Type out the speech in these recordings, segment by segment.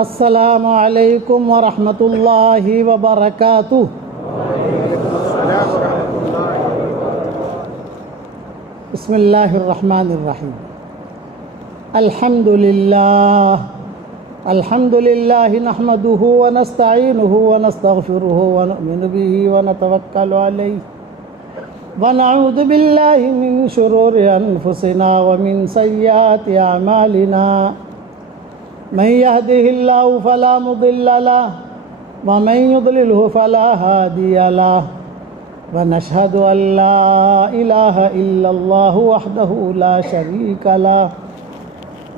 السلام علیکم ورحمۃ اللہ وبرکاتہ۔ بسم اللہ الرحمن الرحیم۔ الحمد للہ نحمده ونستعینه ونستغفره ونؤمن به ونتوکل علیہ ونعوذ باللہ من شرور انفسنا ومن سیئات اعمالنا، من يهده الله فلا مضل له ومن يضلله فلا هادي له، ونشهد أن لا إله إلا الله وحده لا شريك له،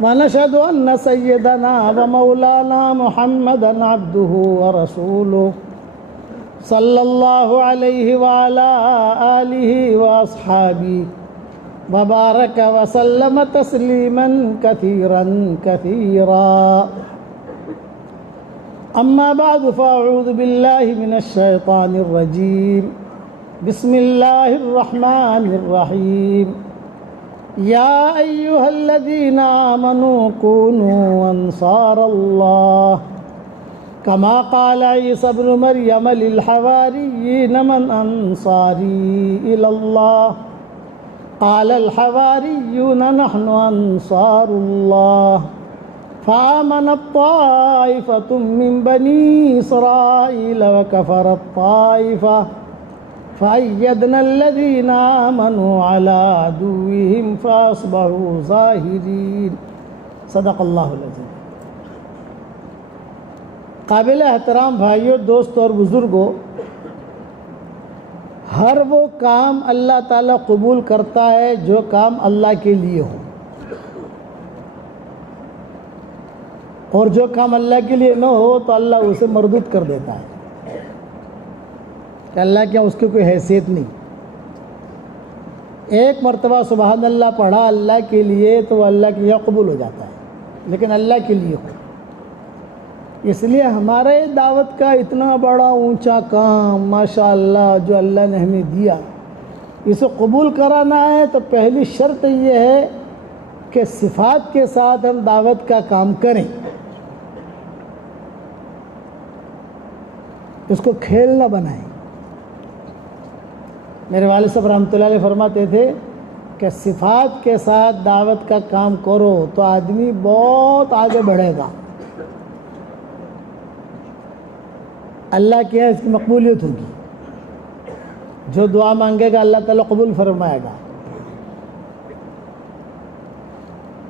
ونشهد أن سيدنا ومولانا محمدا عبده ورسوله صلى الله عليه وعلى آله وأصحابه وبارك وسلم تسليما كثيرا كثيرا، أما بعد فأعوذ بالله من الشيطان الرجيم، بسم الله الرحمن الرحيم، يا أيها الذين آمنوا كونوا أنصار الله كما قال عيسى ابن مريم للحواريين من أنصاري إلى الله قال الحواريون نحن أنصار الله فآمنت طائفة من بني إسرائيل وكفرت طائفة فأيدنا الذين آمنوا على عدوهم فأصبحوا ظاهرين۔ صدق اللہ العظیم۔ قابل احترام بھائیوں، دوستوں اور بزرگوں، ہر وہ کام اللہ تعالیٰ قبول کرتا ہے جو کام اللہ کے لیے ہو، اور جو کام اللہ کے لیے نہ ہو تو اللہ اسے مردود کر دیتا ہے کہ اللہ کیا اس کی کوئی حیثیت نہیں۔ ایک مرتبہ سبحان اللہ پڑھا اللہ کے لیے تو وہ اللہ کے یہاں قبول ہو جاتا ہے، لیکن اللہ کے لیے ہو۔ اس لیے ہمارے دعوت کا اتنا بڑا اونچا کام ماشاءاللہ جو اللہ نے ہمیں دیا، اسے قبول کرانا ہے تو پہلی شرط یہ ہے کہ صفات کے ساتھ ہم دعوت کا کام کریں، اس کو کھیل نہ بنائیں۔ میرے والد صاحب رحمۃ اللہ علیہ فرماتے تھے کہ صفات کے ساتھ دعوت کا کام کرو تو آدمی بہت آگے بڑھے گا، اللہ کے یہاں اس کی مقبولیت ہوگی، جو دعا مانگے گا اللہ تعالیٰ قبول فرمائے گا۔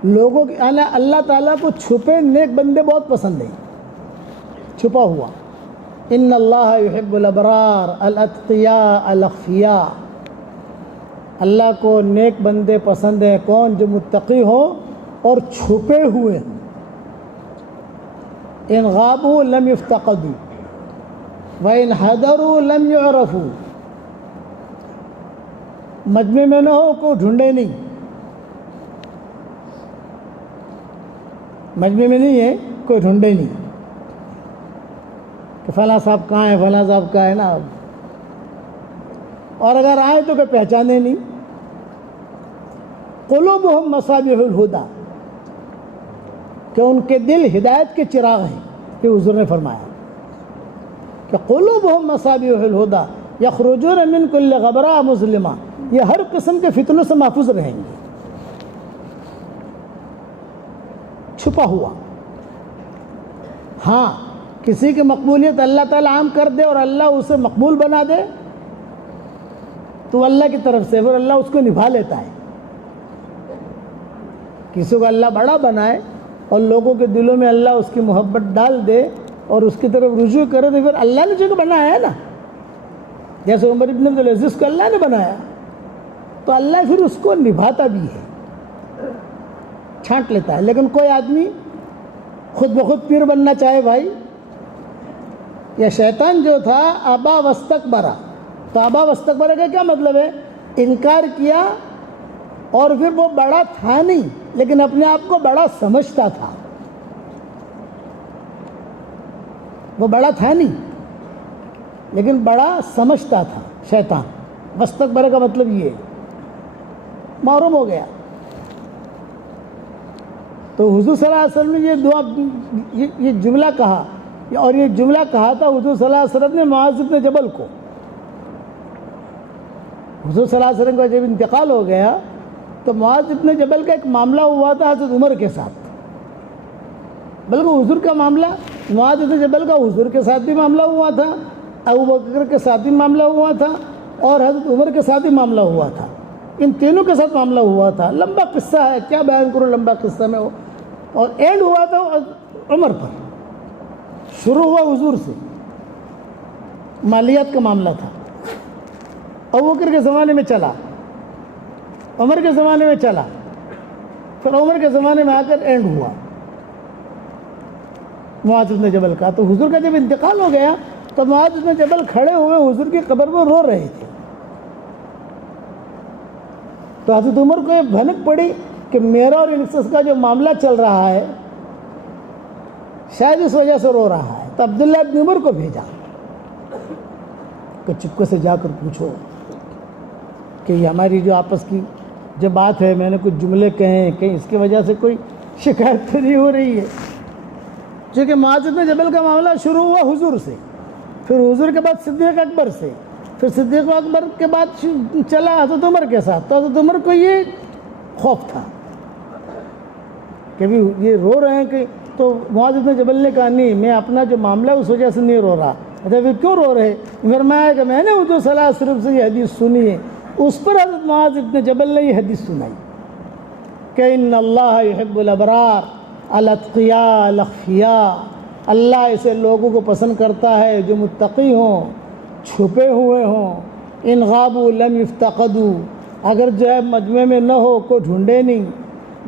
لوگوں کے اللہ تعالیٰ کو چھپے نیک بندے بہت پسند ہیں، چھپا ہوا۔ ان اللہ یحب الابرار الاتقیاء الاخفیاء، اللہ کو نیک بندے پسند ہیں، کون؟ جو متقی ہوں اور چھپے ہوئے ہیں۔ ان غابوا لم یفتقدوا وَإِنْ حَضَرُوا لَمْ يُعْرَفُوا، مجمع میں نہ ہو کوئی ڈھونڈے نہیں، مجمع میں نہیں ہے کوئی ڈھونڈے نہیں کہ فلاں صاحب کہاں ہے، فلاں صاحب کہاں ہے نا، اور اگر آئے تو کہ پہچانے نہیں۔ قلوبہم مصابیح الہدیٰ، کہ ان کے دل ہدایت کے چراغ ہیں، کہ حضور نے فرمایا کہ قلوبہم مصابیح الہدیٰ یخرجون من کل غبراء مظلمہ، یہ ہر قسم کے فتنوں سے محفوظ رہیں گے۔ چھپا ہوا، ہاں کسی کی مقبولیت اللہ تعالیٰ عام کر دے اور اللہ اسے مقبول بنا دے تو اللہ کی طرف سے، پھر اللہ اس کو نبھا لیتا ہے۔ کسی کو اللہ بڑا بنائے اور لوگوں کے دلوں میں اللہ اس کی محبت ڈال دے اور اس کی طرف رجوع کرے تو پھر اللہ نے جو بنایا ہے نا، جیسے عمر ابن عبدالعزیز کو اللہ نے بنایا تو اللہ پھر اس کو نبھاتا بھی ہے، چھانٹ لیتا ہے۔ لیکن کوئی آدمی خود بخود پیر بننا چاہے بھائی، یا شیطان جو تھا ابا واستکبر، تو ابا واستکبر کا کیا مطلب ہے؟ انکار کیا، اور پھر وہ بڑا تھا نہیں لیکن اپنے آپ کو بڑا سمجھتا تھا، وہ بڑا تھا نہیں لیکن بڑا سمجھتا تھا شیطان۔ واستکبر کا مطلب یہ معلوم ہو گیا۔ تو حضور صلی اللہ علیہ وسلم نے یہ دعا یہ جملہ کہا، اور یہ جملہ کہا تھا حضور صلی اللہ علیہ وسلم نے معاذ بن جبل کو۔ حضور صلی اللہ علیہ وسلم کا جب انتقال ہو گیا تو معاذ بن جبل کا ایک معاملہ ہوا تھا حضرت عمر کے ساتھ، بلکہ حضور کا معاملہ، معاذ بن جبل کا حضور کے ساتھ بھی معاملہ ہوا تھا، ابوبکر کے ساتھ بھی معاملہ ہوا تھا، اور حضرت عمر کے ساتھ بھی معاملہ ہوا تھا، ان تینوں کے ساتھ معاملہ ہوا تھا۔ لمبا قصہ ہے، کیا بیان کروں لمبا قصہ میں، اور اینڈ ہوا تھا عمر پر، شروع ہوا حضور سے، مالیات کا معاملہ تھا، ابوبکر کے زمانے میں چلا، عمر کے زمانے میں چلا، پھر عمر کے زمانے میں آ کر اینڈ ہوا معاذ بن جبل کا۔ تو حضور کا جب انتقال ہو گیا تو معاذ بن جبل کھڑے ہوئے حضور کی قبر میں رو رہے تھے۔ تو حضرت عمر کو یہ بھنک پڑی کہ میرا اور ان کا جو معاملہ چل رہا ہے شاید اس وجہ سے رو رہا ہے۔ تو عبداللہ ابن عمر کو بھیجا کہ چپکے سے جا کر پوچھو کہ یہ ہماری جو آپس کی جو بات ہے، میں نے کچھ جملے کہے ہیں، کہیں اس کی وجہ سے کوئی شکایت تو نہیں ہو رہی ہے، چونکہ معاذ بن جبل کا معاملہ شروع ہوا حضور سے، پھر حضور کے بعد صدیق اکبر سے، پھر صدیق اکبر کے بعد چلا حضرت عمر کے ساتھ۔ تو حضرت عمر کو یہ خوف تھا کہ بھی یہ رو رہے ہیں کہ، تو معاذ بن جبل نے کہا نہیں، میں اپنا جو معاملہ ہے اس وجہ سے نہیں رو رہا۔ اچھا پھر کیوں رو رہے؟ فرمایا کہ میں نے حضور صلی اللہ علیہ وسلم سے یہ حدیث سنی ہے، اس پر حضرت معاذ بن جبل نے یہ حدیث سنائی کہ ان اللہ یحب الابرار الاتقیاء الاخفیاء، اللہ ایسے لوگوں کو پسند کرتا ہے جو متقی ہوں، چھپے ہوئے ہوں، ان غابوا لم یفتقدوا، اگر جو ہے مجمع میں نہ ہو کوئی ڈھونڈے نہیں،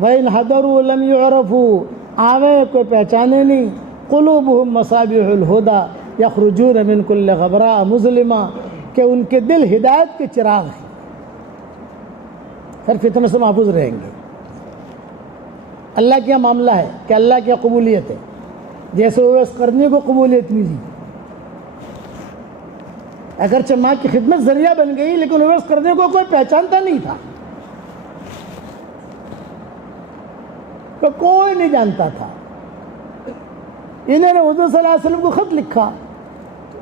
وَإِنْ حَضَرُوا لَمْ يُعْرَفُوا، آویں کوئی پہچانے نہیں، قُلُوبُهُمْ مَصَابِيحُ الْهُدَى يَخْرُجُونَ مِنْ كُلِّ غَبْرَاءٍ مُظْلِمَةٍ، کہ ان کے دل ہدایت کے چراغ ہیں، پھر فتنہ سے محفوظ رہیں گے۔ اللہ کیا معاملہ ہے کہ اللہ کیا قبولیت ہے، جیسے اویس قرنی کو قبولیت ملی، اگرچہ ماں کی خدمت ذریعہ بن گئی لیکن اویس قرنی کو کوئی پہچانتا نہیں تھا، تو کوئی نہیں جانتا تھا۔ انہوں نے حضور صلی اللہ علیہ وسلم کو خط لکھا،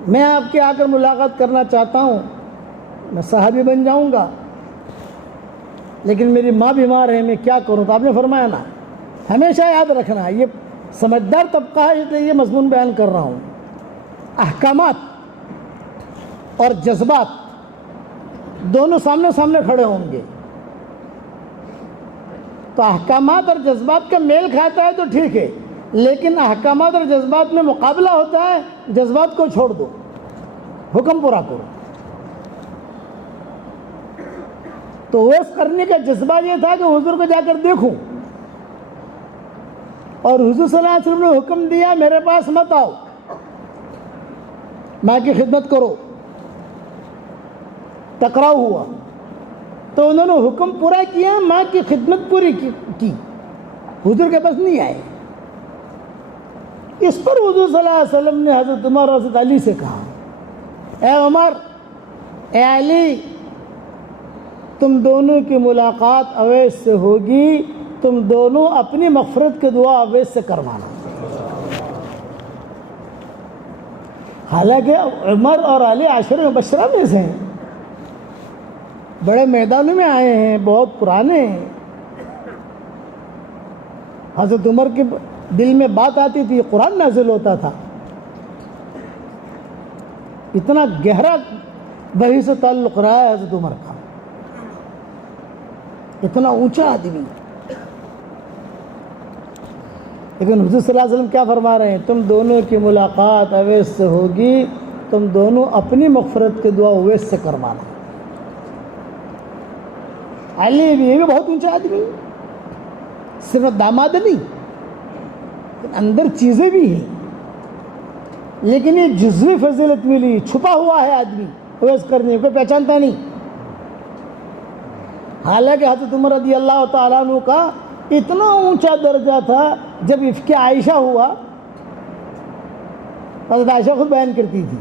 میں آپ کے آ کر ملاقات کرنا چاہتا ہوں، میں صحابی بن جاؤں گا لیکن میری ماں بیمار ہے، میں کیا کروں؟ تو آپ نے فرمایا نا، ہمیشہ یاد رکھنا، یہ سمجھدار طبقہ ہے اس لیے یہ مضمون بیان کر رہا ہوں، احکامات اور جذبات دونوں سامنے سامنے کھڑے ہوں گے، تو احکامات اور جذبات کا میل کھاتا ہے تو ٹھیک ہے، لیکن احکامات اور جذبات میں مقابلہ ہوتا ہے، جذبات کو چھوڑ دو، حکم پورا کرو۔ تو اویس کرنے کا جذبہ یہ تھا کہ حضور کو جا کر دیکھوں، اور حضور صلی اللہ علیہ وسلم نے حکم دیا میرے پاس مت آؤ، ماں کی خدمت کرو، ٹکراؤ ہوا تو انہوں نے حکم پورا کیا، ماں کی خدمت پوری کی، حضور کے پاس نہیں آئے۔ اس پر حضور صلی اللہ علیہ وسلم نے حضرت عمر اور حضرت علی سے کہا، اے عمر، اے علی، تم دونوں کی ملاقات اویس سے ہوگی، تم دونوں اپنی مغفرت کی دعا اویس سے کروانا۔ حالانکہ عمر اور علی عشرہ مبشرہ میں سے ہیں، بڑے میدانوں میں آئے ہیں، بہت پرانے ہیں۔ حضرت عمر کے دل میں بات آتی تھی، قرآن نازل ہوتا تھا، اتنا گہرا وحی سے تعلق رہا ہے حضرت عمر کا، اتنا اونچا آدمی۔ لیکن حضور صلی اللہ علیہ وسلم کیا فرما رہے ہیں؟ تم دونوں کی ملاقات اویس سے ہوگی، تم دونوں اپنی مغفرت کی دعا اویس سے کروانا۔ علی بھی، یہ بھی بہت اونچا آدمی، صرف داماد نہیں، اندر چیزیں بھی ہیں، لیکن یہ جزوی فضیلت ملی، چھپا ہوا ہے آدمی، اویس کرنے کو پہچانتا نہیں۔ حالانکہ حضرت عمر رضی اللہ تعالیٰ عنہ کا اتنا اونچا درجہ تھا، جب افک عائشہ ہوا، حضرت عائشہ خود بیان کرتی تھی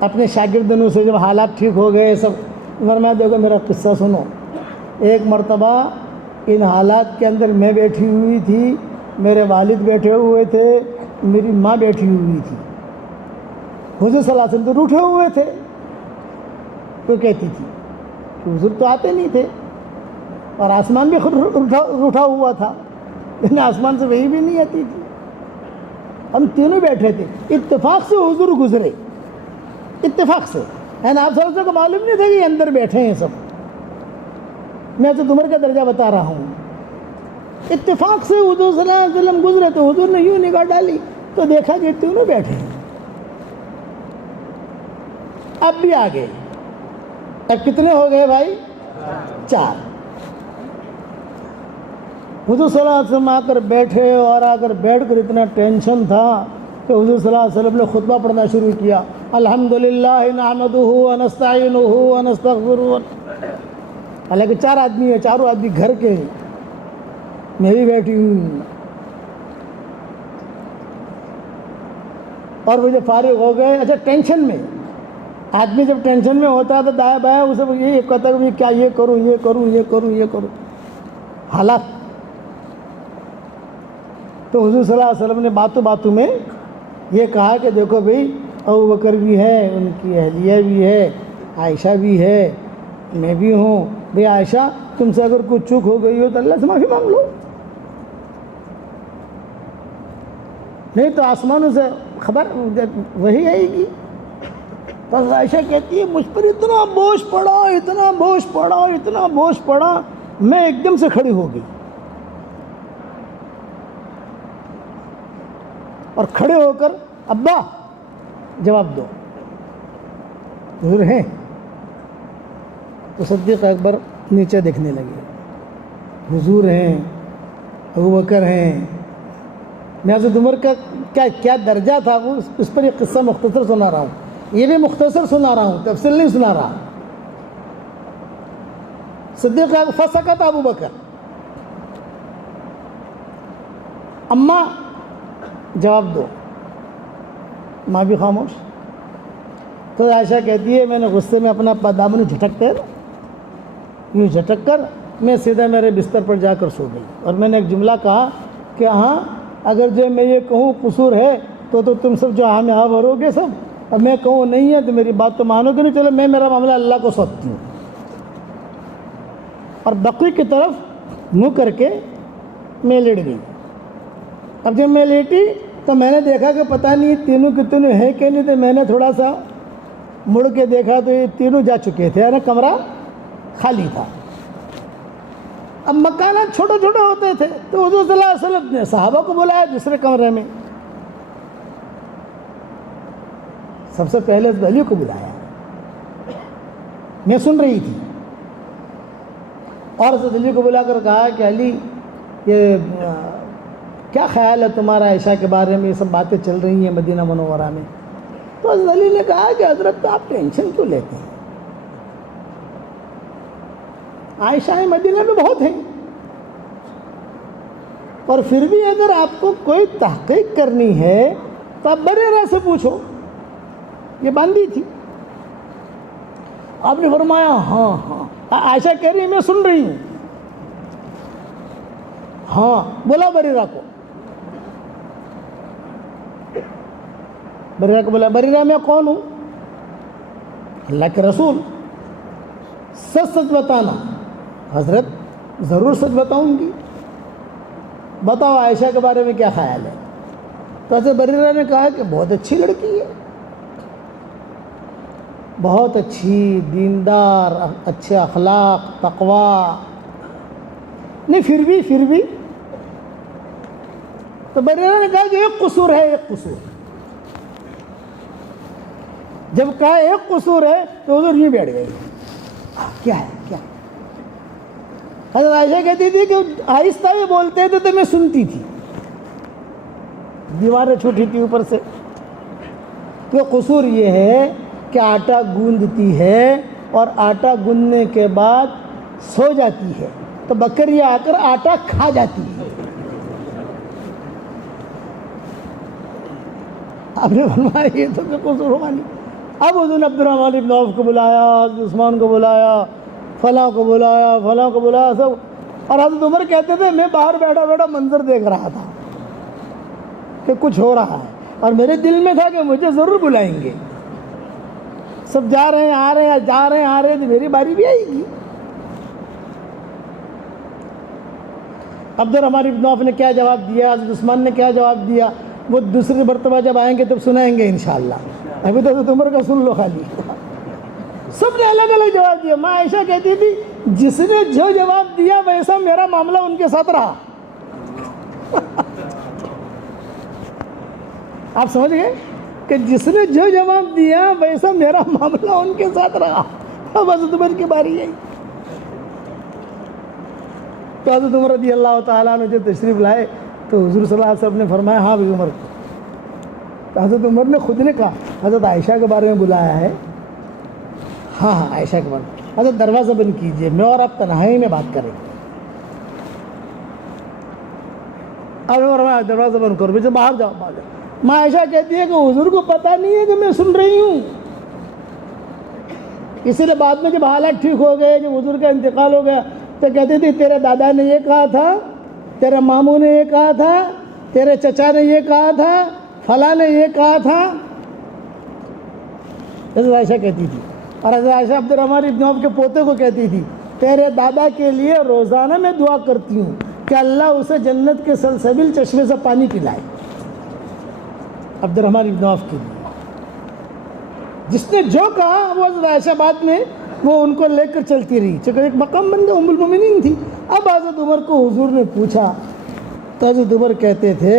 اپنے شاگردنوں سے، جب حالات ٹھیک ہو گئے سب، فرمایا دیکھو میرا قصہ سنو، ایک مرتبہ ان حالات کے اندر میں بیٹھی ہوئی تھی، میرے والد بیٹھے ہوئے تھے، میری ماں بیٹھی ہوئی تھی، حضور صلی اللہ علیہ وسلم تو روٹھے ہوئے تھے۔ تو کہتی تھی کہ حضور تو آتے نہیں تھے، اور آسمان بھی خود روٹھا ہوا تھا، لیکن آسمان سے وہی بھی نہیں آتی تھی۔ ہم تینوں بیٹھے تھے، اتفاق سے حضور گزرے، اتفاق سے، یعنی آپ سب کو معلوم نہیں تھا کہ یہ اندر بیٹھے ہیں سب، میں تو عمر کا درجہ بتا رہا ہوں۔ اتفاق سے حضور صلی اللہ علیہ وسلم گزرے تو حضور نے یوں نگاہ ڈالی تو دیکھا کہ تینوں بیٹھے ہیں۔ اب بھی آ گئے، اب کتنے ہو گئے بھائی؟ 4۔ حضور صلی اللہ علیہ وسلم آ کر بیٹھے، اور آ کر بیٹھ کر اتنا ٹینشن تھا کہ حضور صلی اللہ علیہ وسلم نے خطبہ پڑھنا شروع کیا، الحمدللہ نحمدہ ونستعینہ ونستغفرہ۔ حالانکہ 4 آدمی ہیں، چاروں آدمی گھر کے ہیں، میں بھی بیٹھی ہوں۔ اور وہ جب فارغ ہو گئے، اچھا ٹینشن میں آدمی جب ٹینشن میں ہوتا ہے تو دائیں بائیں اسے یہ کہتا ہے کہ کیا یہ کروں یہ کروں یہ کروں یہ کروں، حالات۔ تو حضور صلی اللہ علیہ وسلم نے باتوں باتوں میں یہ کہا کہ دیکھو بھئی، ابو بکر بھی ہے، ان کی اہلیہ بھی ہے، عائشہ بھی ہے، میں بھی ہوں، بھئی عائشہ تم سے اگر کوئی چوک ہو گئی ہو تو اللہ سے معافی مانگ لو، نہیں تو آسمانوں سے خبر وہی آئے گی۔ بس عائشہ کہتی ہے مجھ پر اتنا بوجھ پڑا، اتنا بوجھ پڑا، اتنا بوجھ پڑا، میں ایک دم سے کھڑی ہو گئی، اور کھڑے ہو کر ابا جواب دو، حضور ہیں؟ تو صدیق اکبر نیچے دیکھنے لگے، حضور ہیں، ابو بکر ہیں۔ میں حضرت عمر کا کیا درجہ تھا وہ اس پر یہ قصہ مختصر سنا رہا ہوں، یہ بھی مختصر سنا رہا ہوں، تفصیل نہیں سنا رہا۔ صدیق فسکت ابو بکر، اماں جواب دو، ماں بھی خاموش۔ تو عائشہ کہتی ہے میں نے غصے میں اپنا دامن جھٹکتے یوں جھٹک کر میں سیدھا میرے بستر پر جا کر سو گئی، اور میں نے ایک جملہ کہا کہ ہاں اگر جو میں یہ کہوں قصور ہے تو تم سب جو ہاں میں ہاں بھرو گے سب، اور میں کہوں نہیں ہے تو میری بات تو مانو گے نہیں، چلو میں میرا معاملہ اللہ کو سونپتی ہوں۔ اور بقی کی طرف منہ کر کے میں لیٹ گئی۔ اب جب میں لیٹی تو میں نے دیکھا کہ پتہ نہیں تینوں کے تینوں ہیں کہ نہیں، تو میں نے تھوڑا سا مڑ کے دیکھا تو یہ تینوں جا چکے تھے، یعنی کمرہ خالی تھا۔ اب مکانات چھوٹے چھوٹے ہوتے تھے تو حضور صلی اللہ علیہ وسلم نے صحابہ کو بلایا دوسرے کمرے میں، سب سے پہلے علی کو بلایا، میں سن رہی تھی، اور حضرت علی کو بلا کر کہا کہ علی یہ کیا خیال ہے تمہارا عائشہ کے بارے میں، یہ سب باتیں چل رہی ہیں مدینہ منورہ میں۔ تو حضرت علی نے کہا کہ حضرت آپ ٹینشن کیوں لیتے ہیں، عائشہ مدینہ میں بہت ہیں، اور پھر بھی اگر آپ کو کوئی تحقیق کرنی ہے تو آپ بریرہ سے پوچھو، یہ باندھی تھی۔ آپ نے فرمایا ہاں ہاں، عائشہ کہہ رہی ہے میں سن رہی ہوں، ہاں بولا بریرہ کو، بریرہ کو بولا، بریرہ میں کون ہوں؟ اللہ کے رسول، سچ سچ بتانا۔ حضرت ضرور سچ بتاؤں گی، بتاؤ عائشہ کے بارے میں کیا خیال ہے؟ تو حضرت بریرہ نے کہا کہ بہت اچھی لڑکی ہے، بہت اچھی، دیندار، اچھے اخلاق، تقویٰ، نہیں پھر بھی تو بریرہ نے کہا کہ ایک قصور ہے، ایک قصور۔ جب کہا ایک قصور ہے تو حضور یوں بیٹھ گئے، کیا ہے کیا؟ حضرت عائشہ کہتی تھی کہ آہستہ یہ بولتے تھے تو میں سنتی تھی، دیواریں چھوٹی تھی اوپر سے۔ تو قصور یہ ہے کہ آٹا گوندتی ہے اور آٹا گوندنے کے بعد سو جاتی ہے تو بکری آ کر آٹا کھا جاتی ہے۔ آپ نے فرمایا یہ تو قصور ہوا نہیں۔ اب حضور نے عبد الرحمن بن عوف کو بلایا، عثمان کو بلایا، فلاں کو بلایا، فلاں کو بلایا، سب اور حضرت عمر کہتے تھے میں باہر بیٹھا بیٹھا منظر دیکھ رہا تھا کہ کچھ ہو رہا ہے، اور میرے دل میں تھا کہ مجھے ضرور بلائیں گے، سب جا رہے ہیں آ رہے ہیں، جا رہے ہیں آ رہے ہیں، تو میری باری بھی آئے گی۔ عبد الرحمن ابن عوف نے کیا جواب دیا، حضرت عثمان نے کیا جواب دیا، وہ دوسری مرتبہ جب آئیں گے تب سنائیں گے انشاءاللہ۔ ابھی تو حضرت عمر کا سن لو خالی۔ سب نے الگ الگ جواب دیا۔ ماں عائشہ کہتی تھی جس نے جو جواب دیا ویسا میرا معاملہ ان کے ساتھ رہا۔ آپ سمجھ گئے کہ جس نے جو جواب دیا ویسا میرا معاملہ ان کے ساتھ رہا۔ اب حضرت عمر کی باری آئی تو حضرت عمر رضی اللہ تعالیٰ عنہ جو تشریف لائے تو حضور صلی اللہ علیہ وسلم نے فرمایا ہاں بھی عمر کو۔ تو حضرت عمر نے خود نے کہا حضرت عائشہ کے بارے میں بلایا ہے؟ ہاں ہاں عائشہ کے بارے میں۔ حضرت دروازہ بند کیجئے، میں اور آپ تنہائی میں بات کریں گے۔ اب فرمایا دروازہ بند کرو، بیچے باہر جاؤ باہر جاؤ۔ ماں عائشہ کہتی ہے کہ حضور کو پتہ نہیں ہے کہ میں سن رہی ہوں، اسی لیے بعد میں جب حالات ٹھیک ہو گئے، جب حضور کا انتقال ہو گیا تو کہتی تھی تیرے دادا نے یہ کہا تھا، تیرے ماموں نے یہ کہا تھا، تیرے چچا نے یہ کہا تھا، فلاں نے یہ کہا تھا۔ حضرت عائشہ کہتی تھی، اور حضرت عائشہ عبد الرحمن ابن عوف کے پوتے کو کہتی تھی تیرے دادا کے لیے روزانہ میں دعا کرتی ہوں کہ اللہ اسے جنت کے سلسبیل چشمے سے پانی پلائے۔ عبد الرحمن ابن عوف کے لیے جس نے جو کہا وہ حضرت عائشہ بعد میں وہ ان کو لے کر چلتی رہی، چونکہ ایک مقام بندہ ام المومنین تھی۔ اب حضرت عمر کو حضور نے پوچھا تو حضرت عمر کہتے تھے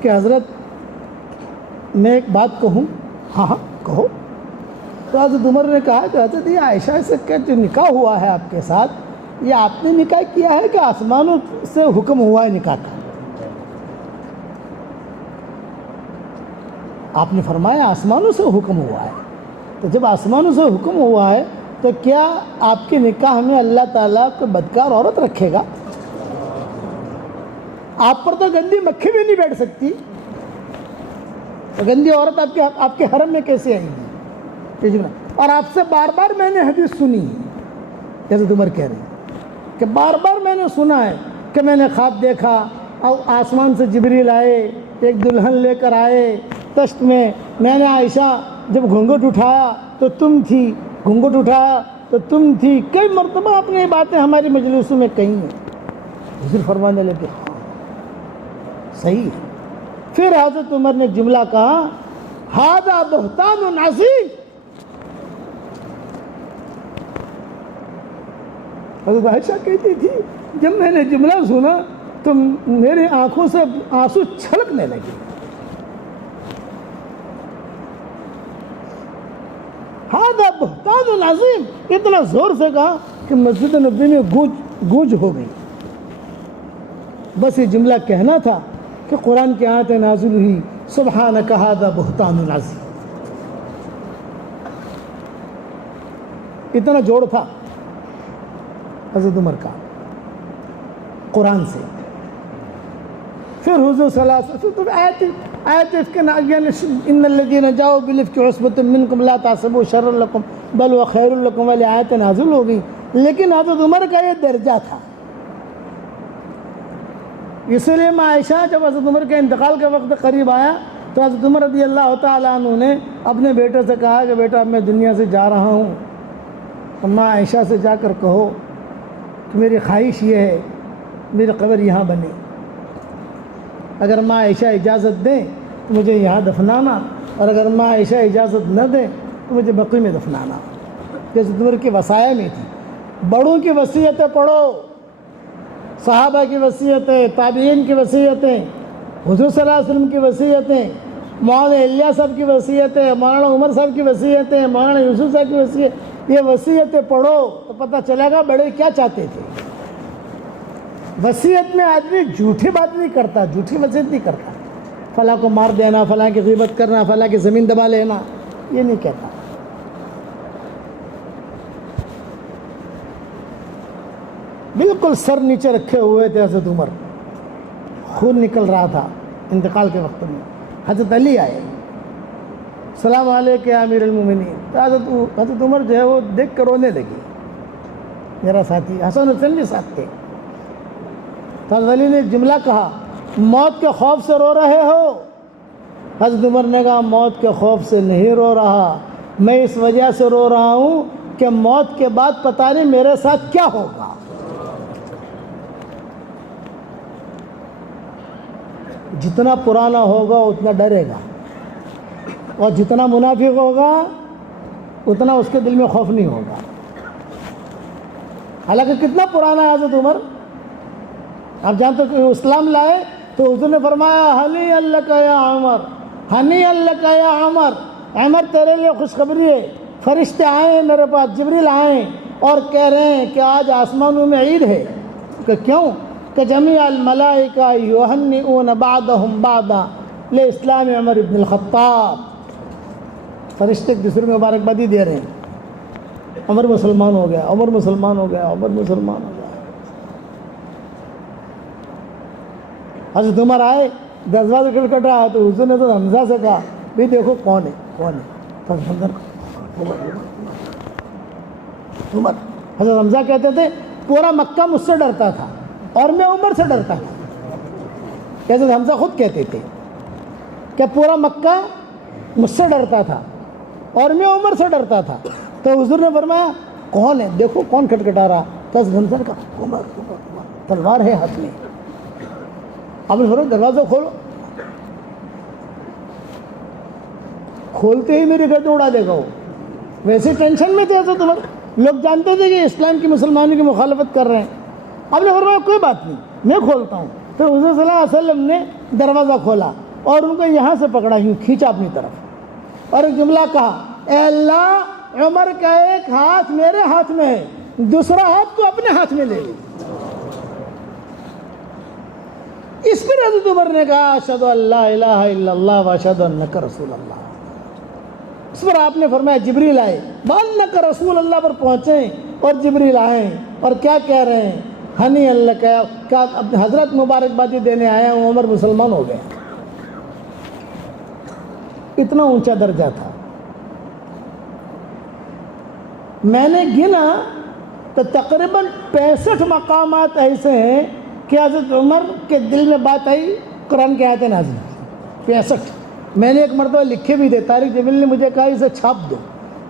کہ حضرت میں ایک بات کہوں؟ ہاں ہاں کہو۔ تو حضرت عمر نے کہا کہ حضرت یہ عائشہ سے کہ جو نکاح ہوا ہے آپ کے ساتھ، یہ آپ نے نکاح کیا ہے کہ آسمانوں سے حکم ہوا ہے نکاح کا؟ آپ نے فرمایا آسمانوں سے حکم ہوا ہے۔ تو جب آسمانوں سے حکم ہوا ہے تو کیا آپ کے نکاح میں اللہ تعالیٰ کو بدکار عورت رکھے گا؟ آپ پر تو گندی مکھی بھی نہیں بیٹھ سکتی، تو گندی عورت آپ کے حرم میں کیسے آئے گی؟ اور آپ سے بار بار میں نے حدیث سنی ہے، حضرت عمر کہہ رہے ہیں کہ بار بار میں نے سنا ہے کہ میں نے خواب دیکھا اور آسمان سے جبریل آئے، ایک دلہن لے کر آئے تشت میں نے عائشہ جب گھونگھٹ اٹھایا تو تم تھی، گھونگھٹ اٹھایا تو تم تھی۔ کئی مرتبہ آپ نے یہ باتیں ہماری مجلسوں میں کہی ہیں۔ حضور فرمانے لگے ہاں صحیح ہے۔ پھر حضرت عمر نے جملہ کہا ھذا بہتان عظیم۔ حضرت عائشہ کہتی تھی جب میں نے جملہ سنا تو میری آنکھوں سے آنسو چھلکنے لگے۔ ھذا بہتان عظیم، اتنا زور سے کہا کہ مسجد نبوی میں گونج ہو گئی۔ بس یہ جملہ کہنا تھا کہ قرآن کی آیت نازل ہوئی سبحانک ھذا بہتان عظیم۔ اتنا جوڑ تھا حضرت عمر کا قرآن سے۔ پھر حضور صلی اللہ علیہ وسلم آیت اس کے نازل ان الذین جاؤوا بالافک عصبۃ منکم لا تحسبوا شرا لکم بل هو خیر لکم والی آیت نازل ہو گئی، لیکن حضرت عمر کا یہ درجہ تھا۔ اس لیے ماں عائشہ جب حضرت عمر کے انتقال کا وقت قریب آیا تو حضرت عمر رضی اللہ تعالیٰ عنہ نے اپنے بیٹے سے کہا کہ بیٹا اب میں دنیا سے جا رہا ہوں، ماں عائشہ سے جا کر کہو کہ میری خواہش یہ ہے میری قبر یہاں بنے، اگر ماں عائشہ اجازت دیں تو مجھے یہاں دفنانا، اور اگر ماں عائشہ اجازت نہ دیں تو مجھے بقیع میں دفنانا۔ جیسے عمر کی وصایا میں تھی۔ بڑوں کی وصیتیں پڑھو، صحابہ کی وصیتیں، تابعین کی وصیتیں، حضور صلی اللہ علیہ وسلم کی وصیتیں، مولانا الیاس صاحب کی وصیتیں، مولانا عمر صاحب کی وصیتیں، مولانا یوسف صاحب کی وصیت، یہ وصیتیں پڑھو تو پتہ چلے گا بڑے کیا چاہتے تھے۔ وصیت میں آدمی جھوٹی بات نہیں کرتا، جھوٹی وصیت نہیں کرتا، فلاں کو مار دینا، فلاں کی غیبت کرنا، فلاں کی زمین دبا لینا، یہ نہیں کہتا۔ بالکل سر نیچے رکھے ہوئے تھے حضرت عمر، خون نکل رہا تھا انتقال کے وقت میں۔ حضرت علی آئے، السلام علیکم یا امیر المومنین۔ تو حضرت عمر جو ہے وہ دیکھ کر رونے لگے۔ میرا ساتھی حسن حسین بھی ساتھ تھے، حضرت علی نے جملہ کہا موت کے خوف سے رو رہے ہو؟ حضرت عمر نے کہا موت کے خوف سے نہیں رو رہا، میں اس وجہ سے رو رہا ہوں کہ موت کے بعد پتہ نہیں میرے ساتھ کیا ہوگا۔ جتنا پرانا ہوگا اتنا ڈرے گا، اور جتنا منافق ہوگا اتنا اس کے دل میں خوف نہیں ہوگا۔ حالانکہ کتنا پرانا ہے حضرت عمر، آپ جانتے کہ اسلام لائے تو حضور نے فرمایا ہنی اللہ کا یا عمر، ہنی اللہ کا یا عمر، عمر تیرے لیے خوشخبری ہے، فرشتے آئے ہیں میرے پاس، جبریل آئے اور کہہ رہے ہیں کہ آج آسمانوں میں عید ہے۔ کہ کیوں؟ کہ جمیع الملائکہ یہنئون بعضهم بعضا لاسلام عمر بن الخطاب، فرشتے ایک دوسرے میں مبارکبادی دے رہے ہیں، عمر مسلمان ہو گیا، عمر مسلمان ہو گیا، عمر مسلمان ہو گیا۔ حضرت عمر آئے، دروازہ کھٹکھٹا رہا تو حضور نے تو حمزہ سے کہا بھی دیکھو کون ہے کون ہے، تو عمر حضرت حمزہ کہتے تھے پورا مکہ مجھ سے ڈرتا تھا اور میں عمر سے ڈرتا تھا۔ حضرت حمزہ خود کہتے تھے کہ پورا مکہ مجھ سے ڈرتا تھا اور میں عمر سے ڈرتا تھا۔ تو حضور نے فرمایا کون ہے دیکھو کون کھٹکھٹا رہا، تو حضرت حمزہ نے کہا عمر عمر عمر، تلوار ہے ہاتھ میں۔ اب نے دروازہ کھولو، کھولتے ہی میری گردن اڑا دے گا وہ، ویسے ٹینشن میں تھے حضرت عمر، لوگ جانتے تھے کہ اسلام کی مسلمانوں کی مخالفت کر رہے ہیں۔ اب نے فرمایا کوئی بات نہیں میں کھولتا ہوں۔ پھر حضور صلی اللہ علیہ وسلم نے دروازہ کھولا اور ان کو یہاں سے پکڑا، یوں کھینچا اپنی طرف اور ایک جملہ کہا اے اللہ عمر کا ایک ہاتھ میرے ہاتھ میں ہے، دوسرا ہاتھ تو اپنے ہاتھ میں لے لے۔ اس پر حضرت عمر نے کہا اشہد ان لا الہ الا اللہ واشہد انک رسول اللہ۔ اس پر آپ نے فرمایا جبریل آئے، وانک رسول اللہ پر پہنچے اور جبریل آئے اور کیا کہہ رہے ہیں ہنی اللہ کا حضرت مبارکبادی دینے آیا ہوں، عمر مسلمان ہو گیا۔ اتنا اونچا درجہ تھا۔ میں نے گنا تو تقریباً 65 مقامات ایسے ہیں کہ حضرت عمر کے دل میں بات آئی، قرآن کی آیتیں نازل ہوئی 65۔ میں نے ایک مرتبہ لکھے بھی دے، طارق جمیل نے مجھے کہا اسے چھاپ دو۔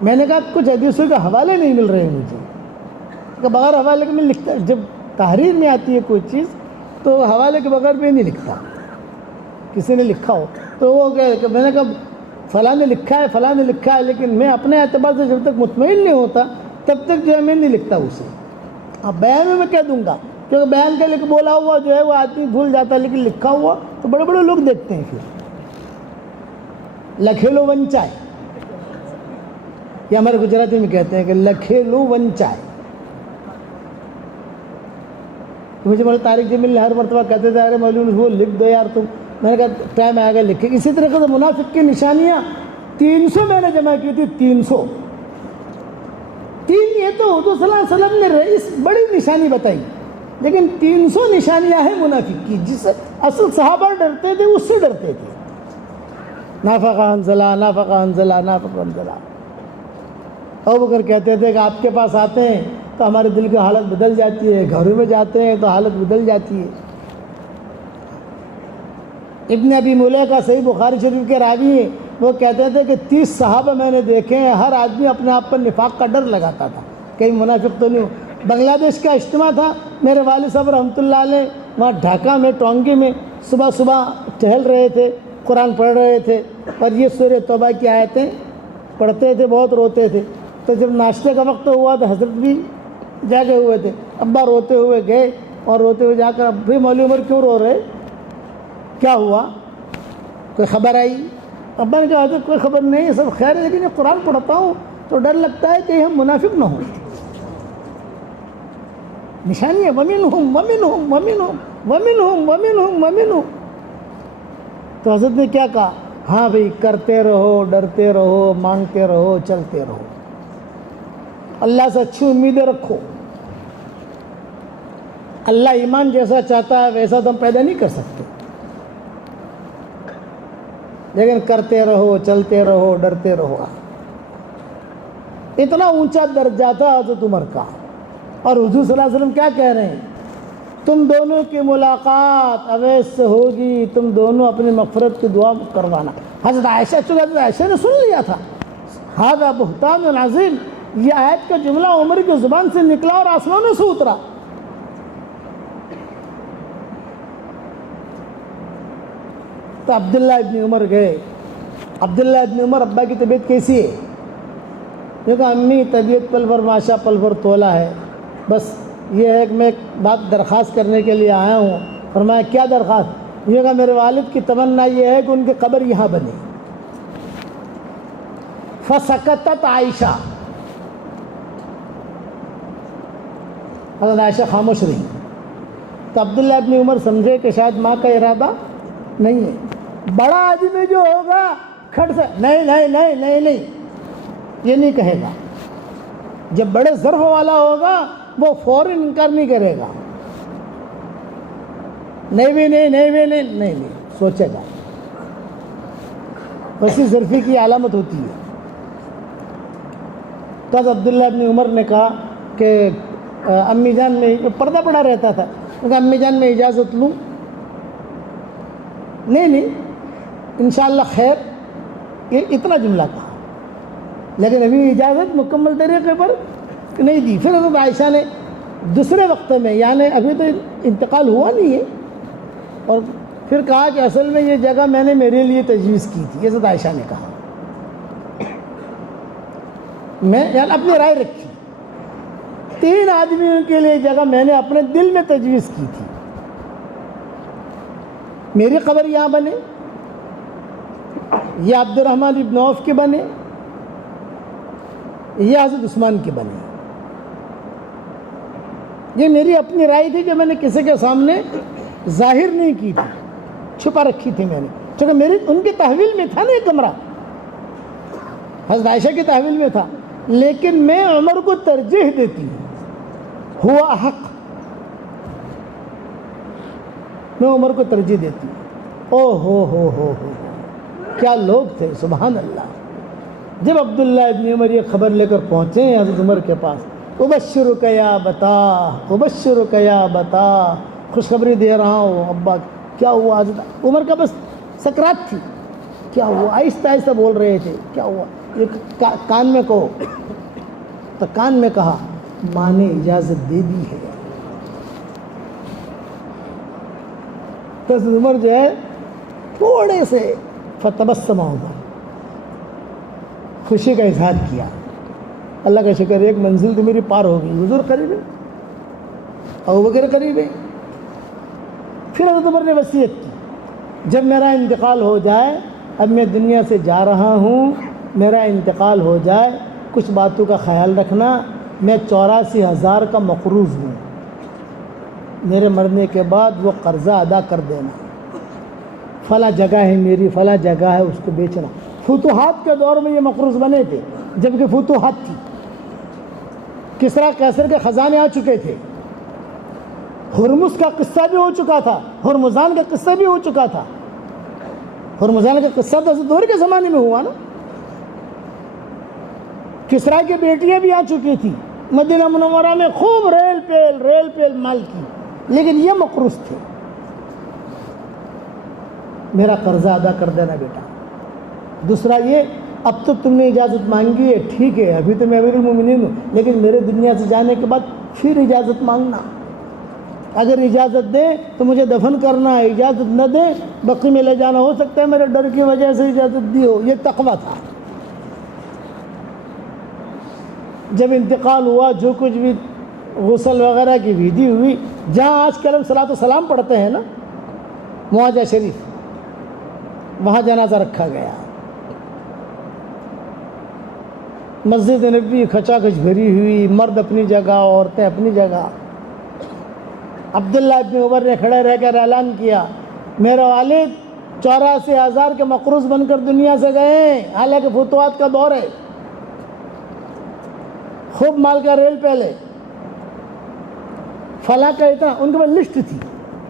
میں نے کہا کچھ حدیثوں کے حوالے نہیں مل رہے مجھے، کہ بغیر حوالے کے میں لکھتا، جب تحریر میں آتی ہے کوئی چیز تو حوالے کے بغیر بھی نہیں لکھتا۔ کسی نے لکھا ہو تو وہ کہ میں نے کہا فلاں نے لکھا ہے فلاں نے لکھا ہے، لیکن میں اپنے اعتبار سے جب تک مطمئن نہیں ہوتا تب تک جو ہے میں نہیں لکھتا اسے۔ اب بیان میں کہہ دوں گا، کیونکہ بیان کے لکھ بولا ہوا جو ہے وہ آدمی بھول جاتا ہے، لیکن لکھا ہوا تو بڑے بڑے لوگ دیکھتے ہیں۔ پھر لکھیلو ونچائے، یہ ہمارے گجراتی میں کہتے ہیں کہ لکھیلو ونچائے۔ مجھے بولے طارق جمیل نے ہر مرتبہ کہتے تھے ارے مولوی وہ لکھ دو یار تم، میں نے کہا ٹائم آئے گا لکھے۔ اسی طریقے سے منافق کی نشانیاں 300 میں نے جمع کی تھی، 300 یہ تو حضور صلی اللہ علیہ وسلم نے رئیس بڑی نشانی بتائی، لیکن 300 نشانیاں ہیں منافق کی جس سے اصل صحابہ ڈرتے تھے، اس سے ڈرتے تھے۔ نافق حنظلہ نافق حنظلہ نافق حنظلہ۔ ابو بکر کہتے تھے کہ آپ کے پاس آتے ہیں تو ہمارے دل کی حالت بدل جاتی ہے، گھروں میں جاتے ہیں تو حالت بدل جاتی ہے۔ ابن ابی ملیکہ صحیح بخاری شریف کے راوی ہیں، وہ کہتے تھے کہ 30 صحابہ میں نے دیکھے ہیں، ہر آدمی اپنے آپ پر نفاق کا ڈر لگاتا تھا، کہیں منافق تو نہیں ہو۔ بنگلہ دیش کا اجتماع تھا، میرے والد صاحب رحمۃ اللہ علیہ وہاں ڈھاکہ میں ٹونگی میں صبح صبح ٹہل رہے تھے، قرآن پڑھ رہے تھے اور یہ سورہ توبہ کی آیتیں پڑھتے تھے، بہت روتے تھے۔ تو جب ناشتے کا وقت ہوا تو حضرت بھی جاگے ہوئے تھے، ابا روتے ہوئے گئے اور روتے ہوئے جا کر اب بھی مولوی عمر کیوں رو رہے، کیا ہوا، کوئی خبر آئی؟ ابا نے کہا حضرت کوئی خبر نہیں، سب خیر ہے، لیکن یہ قرآن پڑھتا ہوں تو ڈر لگتا ہے کہ ہم منافق نہ ہوں۔ نشانی ہے وَمِنْهُمْ وَمِنْهُمْ وَمِنْهُمْ وَمِنْهُمْ وَمِنْهُمْ وَمِنْهُمْ۔ تو حضرت نے کیا کہا، ہاں بھئی کرتے رہو، ڈرتے رہو، مانگتے رہو، چلتے رہو، اللہ سے اچھی امیدیں رکھو۔ اللہ ایمان جیسا چاہتا ہے ویسا تو ہم پیدا نہیں کر سکتے، لیکن کرتے رہو، چلتے رہو، ڈرتے رہو۔ اتنا اونچا درجہ تھا حضرت عمر کا، اور حضور صلی اللہ علیہ وسلم کیا کہہ رہے ہیں تم دونوں کی ملاقات اویس سے ہوگی، تم دونوں اپنی مغفرت کی دعا کروانا۔ حضرت عائشہ، چونکہ حضرت عائشہ نے سن لیا تھا، ھذا بہتان عظیم، یہ آیت کا جملہ عمر کی زبان سے نکلا اور آسمانوں سے اترا۔ تو عبداللہ ابن عمر گئے۔ عبداللہ ابن عمر، ابا کی طبیعت کیسی ہے؟ دیکھو امی طبیعت پل پر ماشا پل پر تولا ہے، بس یہ ہے کہ میں ایک بات درخواست کرنے کے لیے آیا ہوں۔ فرمایا کیا درخواست؟ یہ کہ میرے والد کی تمنا یہ ہے کہ ان کی قبر یہاں بنے۔ فسکتت عائشہ، حضرت عائشہ خاموش رہی۔ تو عبداللہ ابن عمر سمجھے کہ شاید ماں کا ارادہ نہیں ہے۔ بڑا آدمی جو ہوگا کھڑ سے نہیں نہیں نہیں نہیں نہیں یہ نہیں کہے گا، جب بڑے ظرف والا ہوگا وہ فوراً انکار نہیں کرے گا، نہیں بھی نہیں نہیں بھی نہیں نہیں نہیں سوچے گا، ویسی ظرفی کی علامت ہوتی ہے۔ تو عبداللہ ابن عمر نے کہا کہ امی جان میں پردہ پڑا رہتا تھا، کہا امی جان میں اجازت لوں؟ نہیں نہیں انشاءاللہ خیر، یہ اتنا جملہ کہا، لیکن ابھی اجازت مکمل طریقے پر نہیں دی۔ پھر حضرت عائشہ نے دوسرے وقت میں، یعنی ابھی تو انتقال ہوا نہیں ہے، اور پھر کہا کہ اصل میں یہ جگہ میں نے میرے لیے تجویز کی تھی، حضرت عائشہ نے کہا، میں یعنی اپنی رائے رکھی، 3 آدمیوں کے لیے جگہ میں نے اپنے دل میں تجویز کی تھی، میری قبر یہاں بنے، یہ عبد الرحمن ابن عوف کے بنے، یہ حضرت عثمان کے بنے۔ یہ میری اپنی رائے تھی جو میں نے کسی کے سامنے ظاہر نہیں کی تھی، چھپا رکھی تھی میں نے، چونکہ میری ان کی تحویل میں تھا نا یہ کمرہ، حضرت عائشہ کی تحویل میں تھا، لیکن میں عمر کو ترجیح دیتی ہوں، ہوا حق، میں عمر کو ترجیح دیتی ہوں۔ او ہو کیا لوگ تھے، سبحان اللہ۔ جب عبداللہ ابن عمر یہ خبر لے کر پہنچے ہیں حضرت عمر کے پاس، ابشرک یا بتا، ابشرک یا بتا، خوشخبری دے رہا ہوں ابا، کیا ہوا؟ حضرت عمر کا بس سکرات تھی، کیا ہوا؟ آہستہ آہستہ بول رہے تھے، کیا ہوا؟ یہ کان میں کہو، تو کان میں کہا ماں نے اجازت دے دی ہے۔ تو عمر جو ہے تھوڑے سے فتبسم عمر، خوشی کا اظہار کیا، اللہ کا شکر ایک منزل تو میری پار ہو گئی، حضور قریب ہے، ابوبکر قریب ہے۔ پھر حضرت عمر نے وصیت کی، جب میرا انتقال ہو جائے، اب میں دنیا سے جا رہا ہوں، میرا انتقال ہو جائے، کچھ باتوں کا خیال رکھنا، میں 84,000 کا مقروض ہوں، میرے مرنے کے بعد وہ قرضہ ادا کر دینا، فلاں جگہ ہے میری، فلاں جگہ ہے، اس کو بیچنا۔ فتوحات کے دور میں یہ مقروض بنے تھے، جبکہ فتوحات تھی، کسریٰ قیصر کے خزانے آ چکے تھے، ہرمز کا قصہ بھی ہو چکا تھا، ہرمزان کا قصہ بھی ہو چکا تھا، ہرمزان کا قصہ تو حضرت عمر کے زمانے میں ہوا نا، کسریٰ کی بیٹیاں بھی آ چکی تھی، مدینہ منورہ میں خوب ریل پیل مال کی، لیکن یہ مقروض تھے، میرا قرضہ ادا کر دینا بیٹا۔ دوسرا یہ، اب تو تم نے اجازت مانگی ہے، ٹھیک ہے، ابھی تو میں امیر المومنین ہوں، لیکن میرے دنیا سے جانے کے بعد پھر اجازت مانگنا، اگر اجازت دے تو مجھے دفن کرنا ہے، اجازت نہ دے بقی میں لے جانا، ہو سکتا ہے میرے ڈر کی وجہ سے اجازت دی ہو، یہ تقویٰ تھا۔ جب انتقال ہوا، جو کچھ بھی غسل وغیرہ کی ودھی ہوئی، جہاں آج کل ہم صلاۃ و سلام پڑھتے ہیں نا، معاجہ شریف، وہاں جنازہ رکھا گیا، مسجد نبوی کھچا کھچ بھری ہوئی، مرد اپنی جگہ، عورتیں اپنی جگہ۔ عبداللہ ابن عمر نے کھڑے رہ کر اعلان کیا، میرے والد 84,000 کے مقروض بن کر دنیا سے گئے، حالانکہ فتوحات کا دور ہے، خوب مال کا ریل پہلے، فلاں کا اتنا، ان کے پاس لسٹ تھی،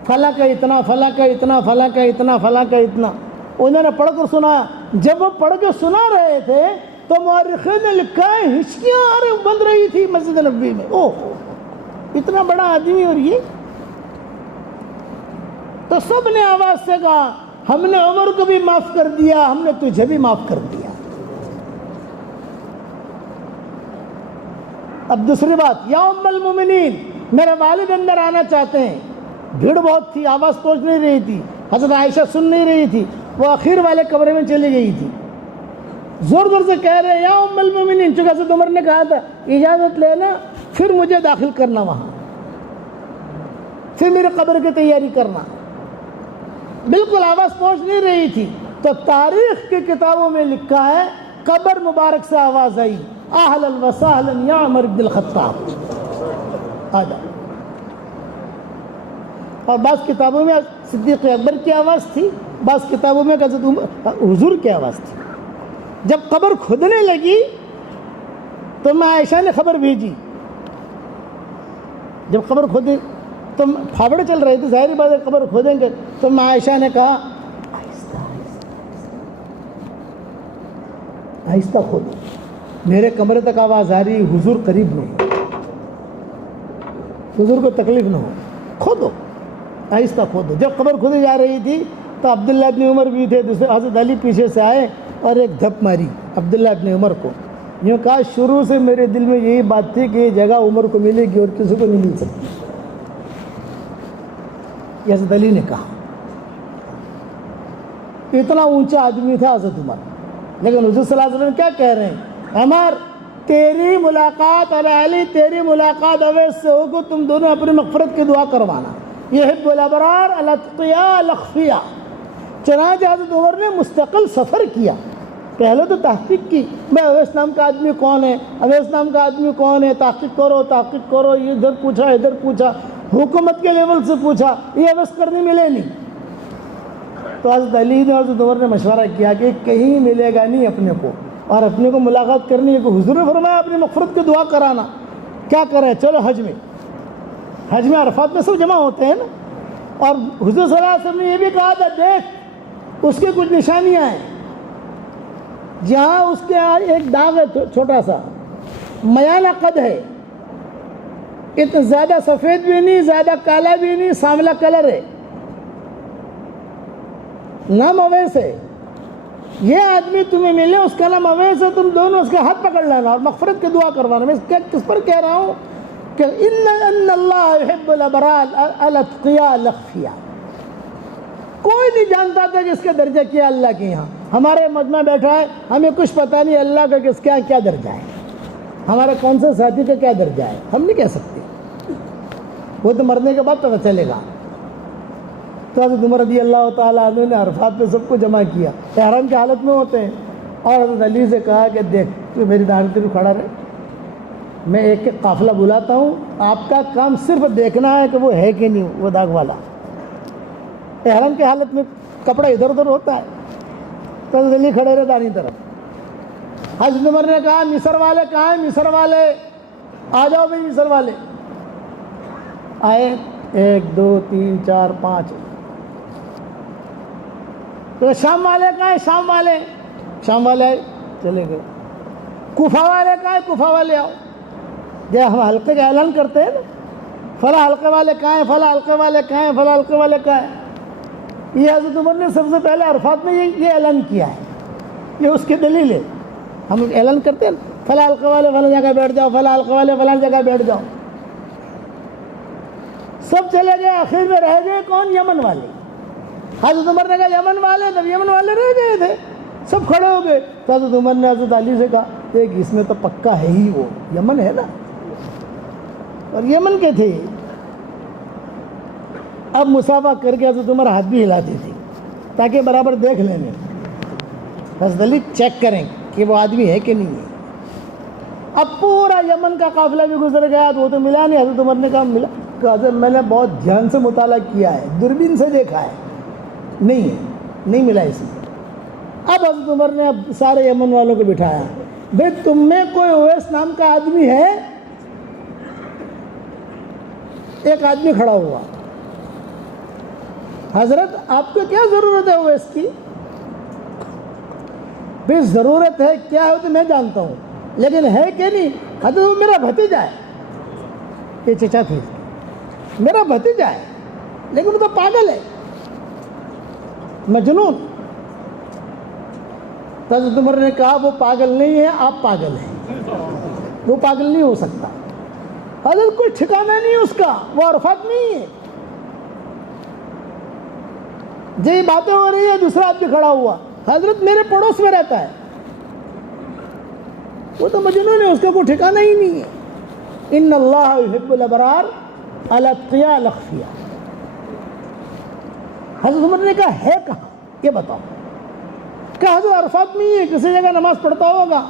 فلاں کا اتنا، فلاں کا اتنا، فلاں کا اتنا، فلاں کا اتنا، انہوں نے پڑھ کر سنایا۔ جب وہ پڑھ کے سنا رہے تھے تو مورخین نے لکھا ہے ہچکیاں بند رہی تھی مسجد نبوی میں، اوہ اتنا بڑا آدمی اور یہ تو سب نے آواز سے کہا ہم نے عمر کو بھی معاف کر دیا، ہم نے تجھے بھی معاف کر دیا۔ اب دوسری بات، یا ام المومنین، میرے والد اندر آنا چاہتے ہیں۔ بھیڑ بہت تھی، آواز پہنچ نہیں رہی تھی، حضرت عائشہ سن نہیں رہی تھی، وہ آخر والے کمرے میں چلی گئی تھی، زور زور سے کہہ رہے ہیں یا ام المومنین، چونکہ حضرت عمر نے کہا تھا اجازت لینا پھر مجھے داخل کرنا وہاں، پھر میرے قبر کی تیاری کرنا۔ بالکل آواز پہنچ نہیں رہی تھی، تو تاریخ کی کتابوں میں لکھا ہے قبر مبارک سے آواز آئی، اہلا وسہلا یا عمر بن الخطاب، آجا۔ اور بعض کتابوں میں صدیق اکبر کی آواز تھی، بعض کتابوں میں حضرت حضور کی آواز تھی۔ جب قبر کھودنے لگی تو میں عائشہ نے خبر بھیجی، جب قبر کھودی تو پھاوڑے چل رہے تھے، ظاہری بات ہے قبر کھودیں گے، تو میں عائشہ نے کہا آہستہ آہستہ کھودو، میرے کمرے تک آواز آ رہی، حضور قریب نہ ہو، حضور کو تکلیف نہ ہو، کھودو آہستہ کھودو۔ جب قبر کھودی جا رہی تھی تو عبداللہ ابن عمر بھی تھے، دوسرے حضرت علی پیچھے سے آئے اور ایک دھپ ماری عبداللہ ابن عمر کو، یوں کہا شروع سے میرے دل میں یہی بات تھی کہ یہ جگہ عمر کو ملے گی اور کسی کو نہیں مل سکتی، یہ حضرت علی نے کہا۔ اتنا اونچا آدمی تھا حضرت عمر، لیکن حضور صلی اللہ علیہ وسلم کیا کہہ رہے ہیں، عمر تیری ملاقات اور علی تیری ملاقات اویس سے ہو کہ تم دونوں اپنی مغفرت کی دعا کروانا، یحب الابرار الاتقیاء الاخفیاء۔ چنانچہ حضرت عمر نے مستقل سفر کیا، پہلے تو تحقیق کی، میں اویس نام کا آدمی کون ہے، اویس نام کا آدمی کون ہے، تحقیق کرو، یہ ادھر پوچھا ادھر پوچھا، حکومت کے لیول سے پوچھا، یہ اویس کرنے ملے نہیں۔ تو حضرت علی نے حضرت عمر نے مشورہ کیا کہ کہیں ملے گا نہیں اپنے کو، اور اپنے کو ملاقات کرنی ہے کہ حضور نے فرمایا اپنی مغفرت کی دعا کرانا، کیا کریں، چلو حج میں عرفات میں سب جمع ہوتے ہیں نا، اور حضور صلی اللہ علیہ وسلم نے یہ بھی کہا تھا دیکھ اس کی کچھ نشانیاں ہیں، جہاں اس کے ایک داغ ہے چھوٹا سا، میانہ قد ہے، اتنا زیادہ سفید بھی نہیں زیادہ کالا بھی نہیں، سانولا کلر ہے، نام اویس ہے، یہ آدمی تمہیں ملے اس کا نام اویس ہے، تم دونوں اس کے ہاتھ پکڑ لینا اور مغفرت کی دعا کروانا۔ میں کس پر کہہ رہا ہوں کہ ان اللہ یحب الابرار الاتقیاء الاخفیاء۔ کوئی نہیں جانتا تھا کہ اس کا درجہ کیا اللہ کے یہاں، ہمارے مجمع بیٹھا ہے ہمیں کچھ پتہ نہیں اللہ کا کس کا کیا درجہ ہے، ہمارے کون سے ساتھی کا کیا درجہ ہے، ہم نہیں کہہ سکتے، وہ تو مرنے کے بعد پتہ چلے گا۔ تو حضرت عمر رضی اللہ تعالیٰ عنہ نے عرفات پہ سب کو جمع کیا، احرام کی حالت میں ہوتے ہیں، اور حضرت علی سے کہا کہ دیکھ تو میری داڑھی پہ کھڑا رہے، میں ایک ایک قافلہ بلاتا ہوں، آپ کا کام صرف دیکھنا ہے کہ وہ ہے کہ نہیں وہ داغ والا۔ احرام کی حالت میں کپڑا ادھر ادھر ہوتا ہے، تو حضرت علی کھڑے رہے دائیں طرف۔ حضرت عمر نے کہا مصر والے کہاں ہیں، مصر والے آ جاؤ بھائی، مصر والے آئے، 1 2 3 4 5۔ تو شام والے کہاں ہیں، شام والے آئے چلے گئے۔ کوفہ والے کہاں ہیں، کوفہ والے آؤ۔ جب ہم حلقے کا اعلان کرتے ہیں نا، فلاں حلقے والے کہاں ہیں، فلاں حلقے والے کہاں ہیں، فلاں حلقے والے کہاں ہیں، یہ حضرت عمر نے سب سے پہلے عرفات میں یہ اعلان کیا ہے، یہ اس کی دلیل ہے۔ ہم اعلان کرتے ہیں فلاں حلقے والے فلاں جگہ بیٹھ جاؤ، فلاں حلقے والے فلاں جگہ بیٹھ جاؤ، سب چلے گئے، آخر میں رہ گئے کون، یمن والے۔ حضرت عمر نے کہا یمن والے، تب یمن والے رہ گئے تھے، سب کھڑے ہو گئے۔ تو حضرت عمر نے حضرت علی سے کہا دیکھ اس میں تو پکا ہے ہی، وہ یمن ہے نا، اور یمن کے تھے۔ اب مسافہ کر کے حضرت عمر ہاتھ بھی ہلاتے تھے تاکہ برابر دیکھ لیں، حضرت علی چیک کریں کہ وہ آدمی ہے کہ نہیں ہے۔ اب پورا یمن کا قافلہ بھی گزر گیا تو وہ تو ملا نہیں۔ حضرت عمر نے کہا ملا، کہ حضرت میں نے بہت دھیان سے مطالعہ کیا ہے، دوربین سے دیکھا ہے، نہیں ہے، نہیں ملا اس میں۔ اب حضرت عمر نے اب سارے یمن والوں کو بٹھایا، بھئی تم میں کوئی اویس نام کا آدمی ہے؟ ایک آدمی کھڑا ہوا، حضرت آپ کو کیا ضرورت ہے اویس کی؟ بھئی ضرورت ہے کیا ہے تو میں جانتا ہوں، لیکن ہے کہ نہیں؟ حضرت وہ میرا بھتیجا ہے، یہ چچا تھے، میرا بھتیجا ہے، لیکن وہ تو پاگل ہے، مجنون. تو حضرت عمر نے کہا وہ پاگل نہیں ہے، آپ پاگل ہیں، وہ پاگل نہیں ہو سکتا. حضرت کوئی ٹھکانہ نہیں اس کا، وہ عرفات نہیں ہے. یہ باتیں ہو رہی ہے، دوسرا آدمی کھڑا ہوا، حضرت میرے پڑوس میں رہتا ہے، وہ تو مجنون ہے، اس کا کوئی ٹھکانہ ہی نہیں ہے. ان اللہ یحب الابرار الاتقیاء الاخفیاء. حضرت عمر نے کہا ہے کہاں یہ بتاؤ. کہا حضرت عرفات میں ہی ہے، کسی جگہ نماز پڑھتا ہوگا.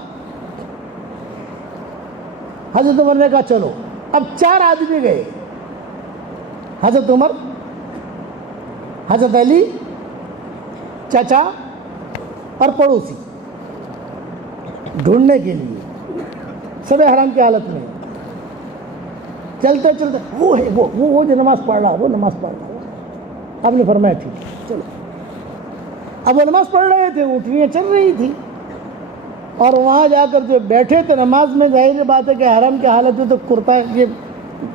حضرت عمر نے کہا چلو. اب 4 آدمی گئے، حضرت عمر، حضرت علی، چچا اور پڑوسی، ڈھونڈنے کے لیے سب احرام کی حالت میں. چلتے چلتے وہ ہے وہ جو نماز پڑھ رہا، وہ نماز پڑھ رہا. آپ نے فرمایا ٹھیک ہے چلو. اب وہ نماز پڑھ رہے تھے، اٹھنیاں چل رہی تھی، اور وہاں جا کر جو بیٹھے تھے نماز میں، ظاہر بات ہے کہ حرم کی حالت میں تو کرتا یہ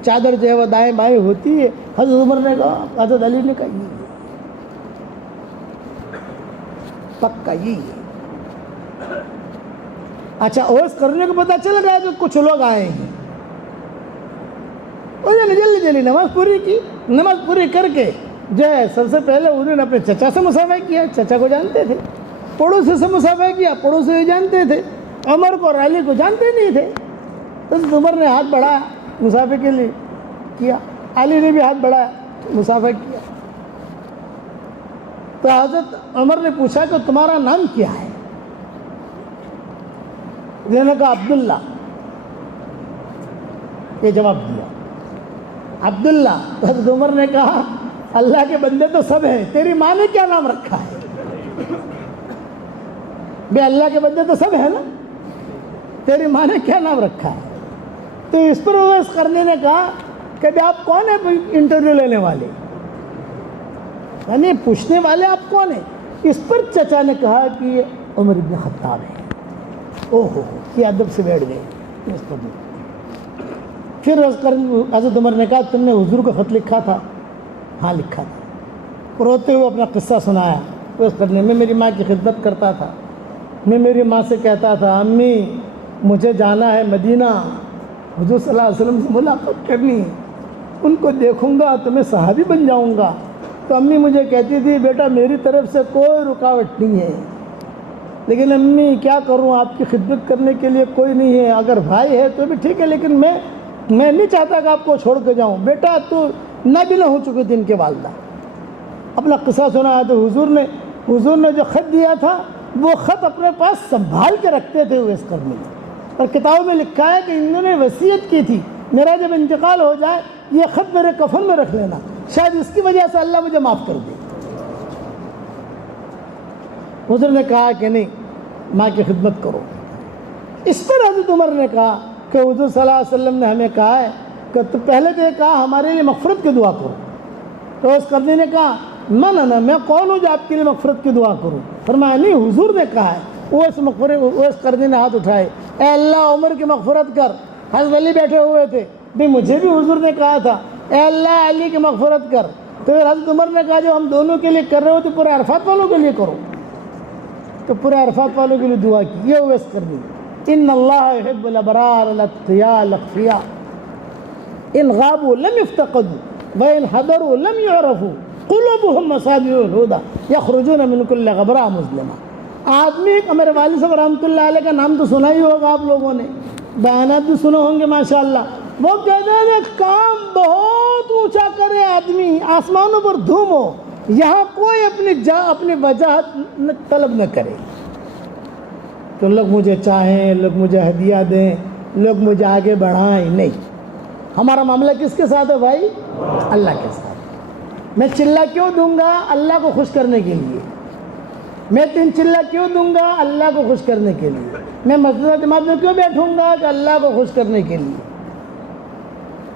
چادر جو ہے وہ دائیں بائیں ہوتی ہے. حضرت عمر نے کہا، حضرت علی نے کہا یہ پکا یہی ہے. اچھا اویس کرنے کو پتہ چل گیا کہ کچھ لوگ آئے ہیں. انہوں نے جلدی جلدی نماز پوری کی. نماز پوری کر کے جو ہے سب سے پہلے انہوں نے اپنے چچا سے مصافحہ کیا، چچا کو جانتے تھے. پڑوسی سے مصافحہ کیا، پڑوسی کو جانتے تھے. عمر کو اور علی کو جانتے نہیں تھے. حضرت عمر نے ہاتھ بڑھایا مصافحے کے لیے کیا، علی نے بھی ہاتھ بڑھایا مصافحہ کیا. تو حضرت عمر نے پوچھا کہ تمہارا نام کیا ہے؟ انہوں نے کہا عبداللہ. یہ جواب دیا عبداللہ. تو حضرت عمر نے کہا اللہ کے بندے تو سب ہیں، تیری ماں نے کیا نام رکھا ہے؟ بے اللہ کے بندے تو سب ہیں نا، تیری ماں نے کیا نام رکھا ہے؟ تو اس پر اویس کرنے نے کہا کہ آپ کون ہیں انٹرویو لینے والے، یعنی پوچھنے والے آپ کون ہیں؟ اس پر چچا نے کہا کہ یہ عمر بن خطاب ہے. اوہو یہ ادب سے بیٹھ گئے. پھر حضرت عمر نے کہا تم نے حضور کو خط لکھا تھا؟ ہاں لکھا تھا. روتے ہوئے اپنا قصہ سنایا. اس کرنے میں میری ماں کی خدمت کرتا تھا، میں میری ماں سے کہتا تھا امی مجھے جانا ہے مدینہ، حضور صلی اللہ علیہ وسلم سے ملاقات کرنی، ان کو دیکھوں گا تو میں صحابی بن جاؤں گا. تو امی مجھے کہتی تھی بیٹا میری طرف سے کوئی رکاوٹ نہیں ہے، لیکن امی کیا کروں، آپ کی خدمت کرنے کے لیے کوئی نہیں ہے. اگر بھائی ہے تو بھی ٹھیک ہے، لیکن میں نہیں چاہتا کہ آپ کو چھوڑ کے جاؤں. بیٹا تو نابینا ہو چکے تھے ان کے والدہ. اپنا قصہ سنا. تو حضور نے جو خط دیا تھا وہ خط اپنے پاس سنبھال کے رکھتے تھے اویس کرنے میں، اور کتابوں میں لکھا ہے کہ انہوں نے وصیت کی تھی میرا جب انتقال ہو جائے یہ خط میرے کفن میں رکھ لینا، شاید اس کی وجہ سے اللہ مجھے معاف کر دے. حضور نے کہا کہ نہیں، ماں کی خدمت کرو. اس پر حضرت عمر نے کہا کہ حضور صلی اللہ علیہ وسلم نے ہمیں کہا ہے کہ تو پہلے تو یہ کہا ہمارے لیے مغفرت کی دعا کرو. تو اس کرنے نے کہا نہ میں کون ہوں جو آپ کے لیے مغفرت کی دعا کروں؟ فرمایا نہیں، حضور نے کہا ہے. اویس کرنے نے ہاتھ اٹھائے، اے اللہ عمر کی مغفرت کر. حضرت علی بیٹھے ہوئے تھے، بھی مجھے بھی حضور نے کہا تھا اے اللہ علی کی مغفرت کر. تو پھر حضرت عمر نے کہا جو ہم دونوں کے لیے کر رہے ہو تو پورے عرفات والوں کے لیے کرو. تو پورے عرفات والوں کے لیے دعا کی. یہ اویس کرنی. ان اللہ یحب الابرار الاتقیاء الاخفیاء ان غابوا لم يفتقدوا وان حضروا لم يعرفوا قلوبهم مصابيح الهدى يخرجون من كل غبراء مظلمہ. آدمی میرے والد صاحب رحمۃ اللہ علیہ کا نام تو سنا ہی ہوگا آپ لوگوں نے، بیانات بھی سنے ہوں گے ماشاءاللہ. وہ کہتے ہیں کام بہت اونچا کرے آدمی، آسمانوں پر دھوم ہو، یہاں کوئی اپنی وجاہت طلب نہ کرے. تو لوگ مجھے چاہیں، لوگ مجھے ہدیہ دیں، لوگ مجھے آگے بڑھائیں، نہیں. ہمارا معاملہ کس کے ساتھ ہے بھائی؟ اللہ کے ساتھ. میں چلہ کیوں دوں گا؟ اللہ کو خوش کرنے کے لیے. میں 3 چلہ کیوں دوں گا؟ اللہ کو خوش کرنے کے لیے. میں مسجد جماعت میں کیوں بیٹھوں گا؟ کہ اللہ کو خوش کرنے کے لیے.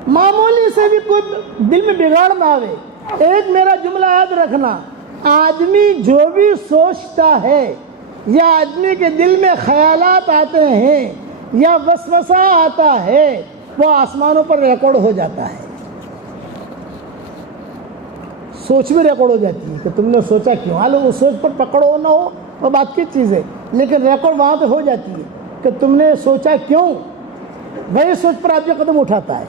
معمولی سے بھی کوئی دل میں بگاڑ نہ آوے. ایک میرا جملہ یاد رکھنا، آدمی جو بھی سوچتا ہے یا آدمی کے دل میں خیالات آتے ہیں یا وسوسہ آتا ہے وہ آسمانوں پر ریکارڈ ہو جاتا ہے. سوچ بھی ریکارڈ ہو جاتی ہے کہ تم نے سوچا کیوں. حالانکہ وہ سوچ پر پکڑو نہ ہو وہ بات کی چیز ہے, لیکن ریکارڈ وہاں پہ ہو جاتی ہے کہ تم نے سوچا کیوں. وہی سوچ پر آدمی قدم اٹھاتا ہے.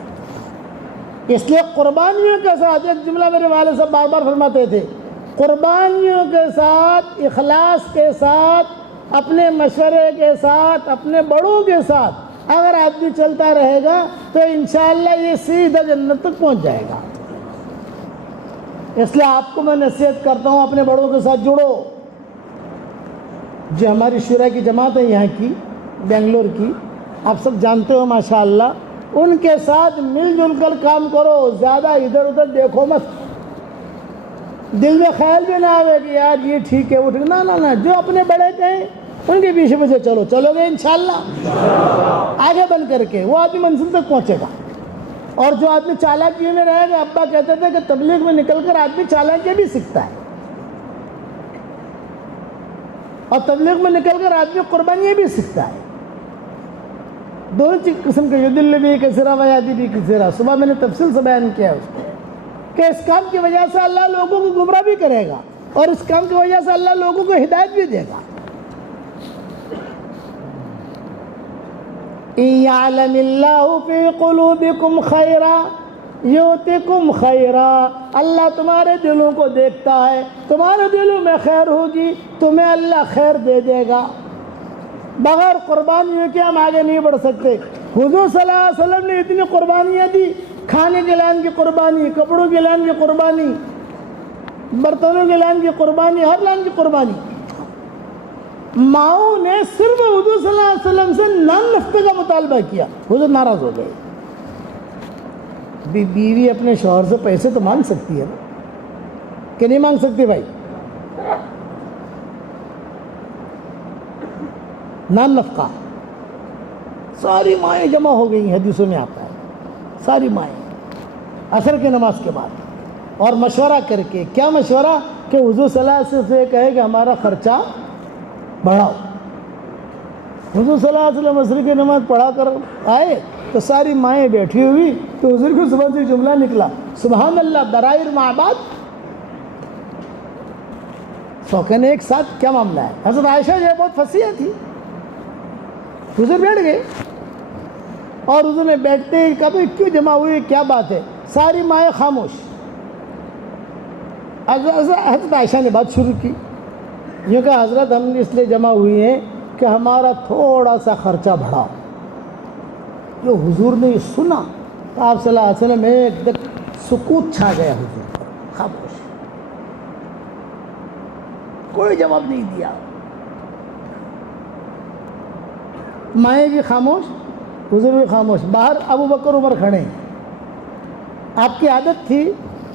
اس لیے قربانیوں کے ساتھ ایک جملہ میرے والد صاحب بار بار فرماتے تھے, قربانیوں کے ساتھ, اخلاص کے ساتھ, اپنے مشورے کے ساتھ, اپنے بڑوں کے ساتھ اگر آدمی چلتا رہے گا تو انشاءاللہ یہ سیدھا جنت تک پہنچ جائے گا. اس لیے آپ کو میں نصیحت کرتا ہوں, اپنے بڑوں کے ساتھ جڑو. جو ہماری شورا کی جماعت ہے یہاں کی, بنگلور کی, آپ سب جانتے ہو ماشاءاللہ, ان کے ساتھ مل جل کر کام کرو. زیادہ ادھر ادھر دیکھو مت, دل میں خیال بھی نہ آئے کہ یار یہ ٹھیک ہے وہ ٹھیک, نہ. جو اپنے بڑے کہیں ان کے پیچھے پیچھے چلو گے انشاءاللہ آگے بن کر کے وہ آدمی منزل تک پہنچے گا. اور جو آدمی چالاکیوں میں رہے گا, ابا کہتے تھے کہ تبلیغ میں نکل کر آدمی چالاکی بھی سیکھتا ہے, اور تبلیغ میں نکل کر آدمی قربانیاں بھی سیکھتا ہے. دونوں قسم کے, یدل بھی کثیرا و یہدی بھی کثیرا. صبح میں نے تفصیل سے بیان کیا ہے اس کو کہ اس کام کی وجہ سے اللہ لوگوں کو گمراہ بھی کرے گا, اور اس کام کی وجہ سے اللہ لوگوں کو ہدایت بھی دے گا. إِن يَعْلَمِ اللَّهُ فِي قُلُوبِكُمْ خَيْرًا يُؤْتِكُمْ خَيْرًا. اللہ تمہارے دلوں کو دیکھتا ہے, تمہارے دلوں میں خیر ہوگی, تمہیں اللہ خیر دے دے گا. بغیر قربانیوں کے ہم آگے نہیں بڑھ سکتے. حضور صلی اللہ علیہ وسلم نے اتنی قربانیاں دی, کھانے کے لائن کی قربانی, کپڑوں کے لائن کی قربانی, برتنوں کے لائن کی قربانی, ہر لائن کی قربانی. ماؤں نے صرف حضور صلی اللہ علیہ وسلم سے نان نفقے کا مطالبہ کیا, حضور ناراض ہو گئے. بیوی اپنے شوہر سے پیسے تو مانگ سکتی ہے کہ نہیں مانگ سکتی بھائی؟ نان نفقہ. ساری مائیں جمع ہو گئی ہیں, حدیثوں میں آتا ہے, ساری مائیں عصر کی نماز کے بعد, اور مشورہ کر کے. کیا مشورہ؟ کہ حضور صلی اللہ علیہ وسلم سے کہے کہ ہمارا خرچہ بڑھاؤ. حضور صلی اللہ علیہ وسلم عصر کی نماز پڑھا کر آئے تو ساری مائیں بیٹھی ہوئی, تو حضور کی زبان سے جملہ نکلا, سبحان اللہ برائر معباد. سوکھنے ایک ساتھ کیا معاملہ ہے؟ حضرت عائشہ جو بہت فصیح تھی, حضور بیٹھ گئے, اور حضور نے بیٹھتے ہی کہا کیوں جمع ہوئی, کیا بات ہے؟ ساری مائیں خاموش. حضرت عائشہ نے بات شروع کی, یہ کہا حضرت ہم اس لیے جمع ہوئی ہیں کہ ہمارا تھوڑا سا خرچہ بڑھاؤ. جو حضور نے یہ سنا تو آپ صلی اللہ علیہ وسلم ایک دم سکوت چھا گیا حضور پر, خاموش, کوئی جواب نہیں دیا. مائیں بھی خاموش, حضور بھی خاموش. باہر ابو بکر عمر کھڑے ہیں. آپ کی عادت تھی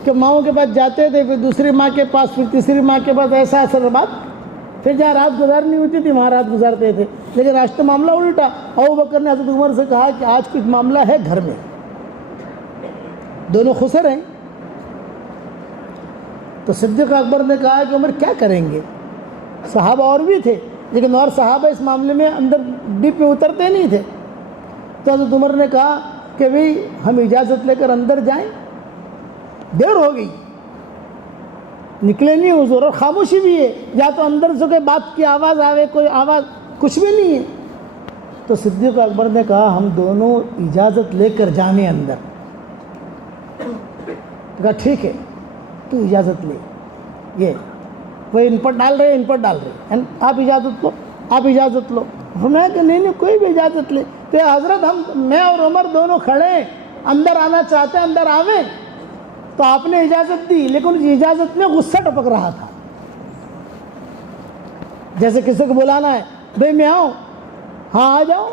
کہ ماؤں کے پاس جاتے تھے, پھر دوسری ماں کے پاس, پھر تیسری ماں کے پاس, ایسا اثر بات. پھر جہاں رات گزارنی ہوتی تھی وہاں رات گزارتے تھے. لیکن آج تو معاملہ الٹا. ابو بکر نے حضرت عمر سے کہا کہ آج کچھ معاملہ ہے گھر میں, دونوں خسر ہیں. تو صدیق اکبر نے کہا کہ عمر کیا کریں گے؟ صحابہ اور بھی تھے, لیکن اور صحابہ اس معاملے میں اندر ڈیپ میں اترتے نہیں تھے. تو حضرت عمر نے کہا کہ بھئی ہم اجازت لے کر اندر جائیں, دیر ہو گئی, نکلے نہیں حضور, اور خاموشی بھی ہے, یا تو اندر سے کوئی بات کی آواز آوے, کوئی آواز, کچھ بھی نہیں ہے. تو صدیق اکبر نے کہا ہم دونوں اجازت لے کر جانے اندر. کہا ٹھیک ہے تو اجازت لے. یہ وہ ان پر ڈال رہے, ان پر ڈال رہے, آپ اجازت لو, آپ اجازت لو. ہمیں کہ نہیں کوئی بھی اجازت لے. تو حضرت میں اور عمر دونوں کھڑے, اندر آنا چاہتے ہیں, اندر آویں. تو آپ نے اجازت دی, لیکن اس اجازت میں غصہ ٹپک رہا تھا. جیسے کسی کو بلانا ہے, بھئی میں آؤں, ہاں آ جاؤ,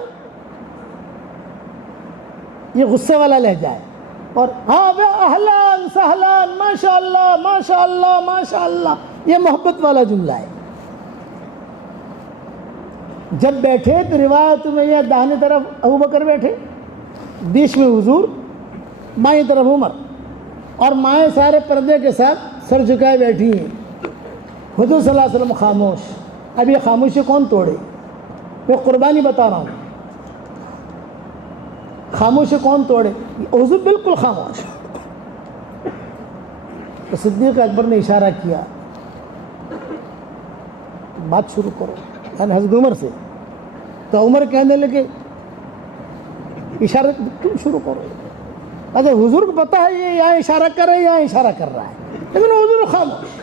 یہ غصے والا لہجہ ہے. اور ہاں اہلان سہلان, ماشاء اللہ ماشاء اللہ ماشاء اللہ, یہ محبت والا جملہ ہے. جب بیٹھے تو روایت میں یہ داہنی طرف ابو بکر بیٹھے, بیچ میں حضور, بائیں طرف عمر, اور مائیں سارے پردے کے ساتھ سر جھکائے بیٹھی ہیں. حضور صلی اللہ علیہ وسلم خاموش. اب یہ خاموشی کون توڑے؟ میں قربانی بتا رہا ہوں, خاموشی کون توڑے؟ حضور بالکل خاموش. تو صدیق اکبر نے اشارہ کیا بات شروع کرو، یعنی حضرت عمر سے. تو عمر کہنے لگے اشارہ کیوں شروع کرو؟ اچھا حضور کو پتہ ہے یہ یہاں اشارہ کر رہا ہے یہاں اشارہ کر رہا ہے، لیکن حضور خاموش.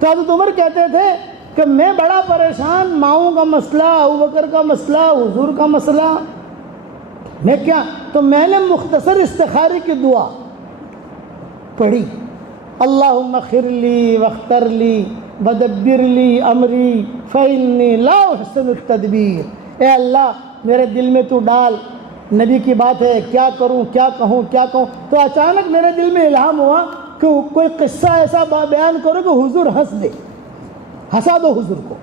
تو حضرت عمر کہتے تھے کہ میں بڑا پریشان، ماؤں کا مسئلہ، ابوبکر کا مسئلہ، حضور کا مسئلہ، میں کیا. تو میں نے مختصر استخارے کی دعا پڑھی، اللہم اغفر لی واختر لی ودبر لی امری فإنی لا احسن التدبیر. اے اللہ میرے دل میں تو ڈال، نبی کی بات ہے، کیا کروں کیا کہوں کیا کہوں. تو اچانک میرے دل میں الہام ہوا کہ کوئی قصہ ایسا بیان کرو کہ حضور ہنس دے، ہنسا دو حضور کو.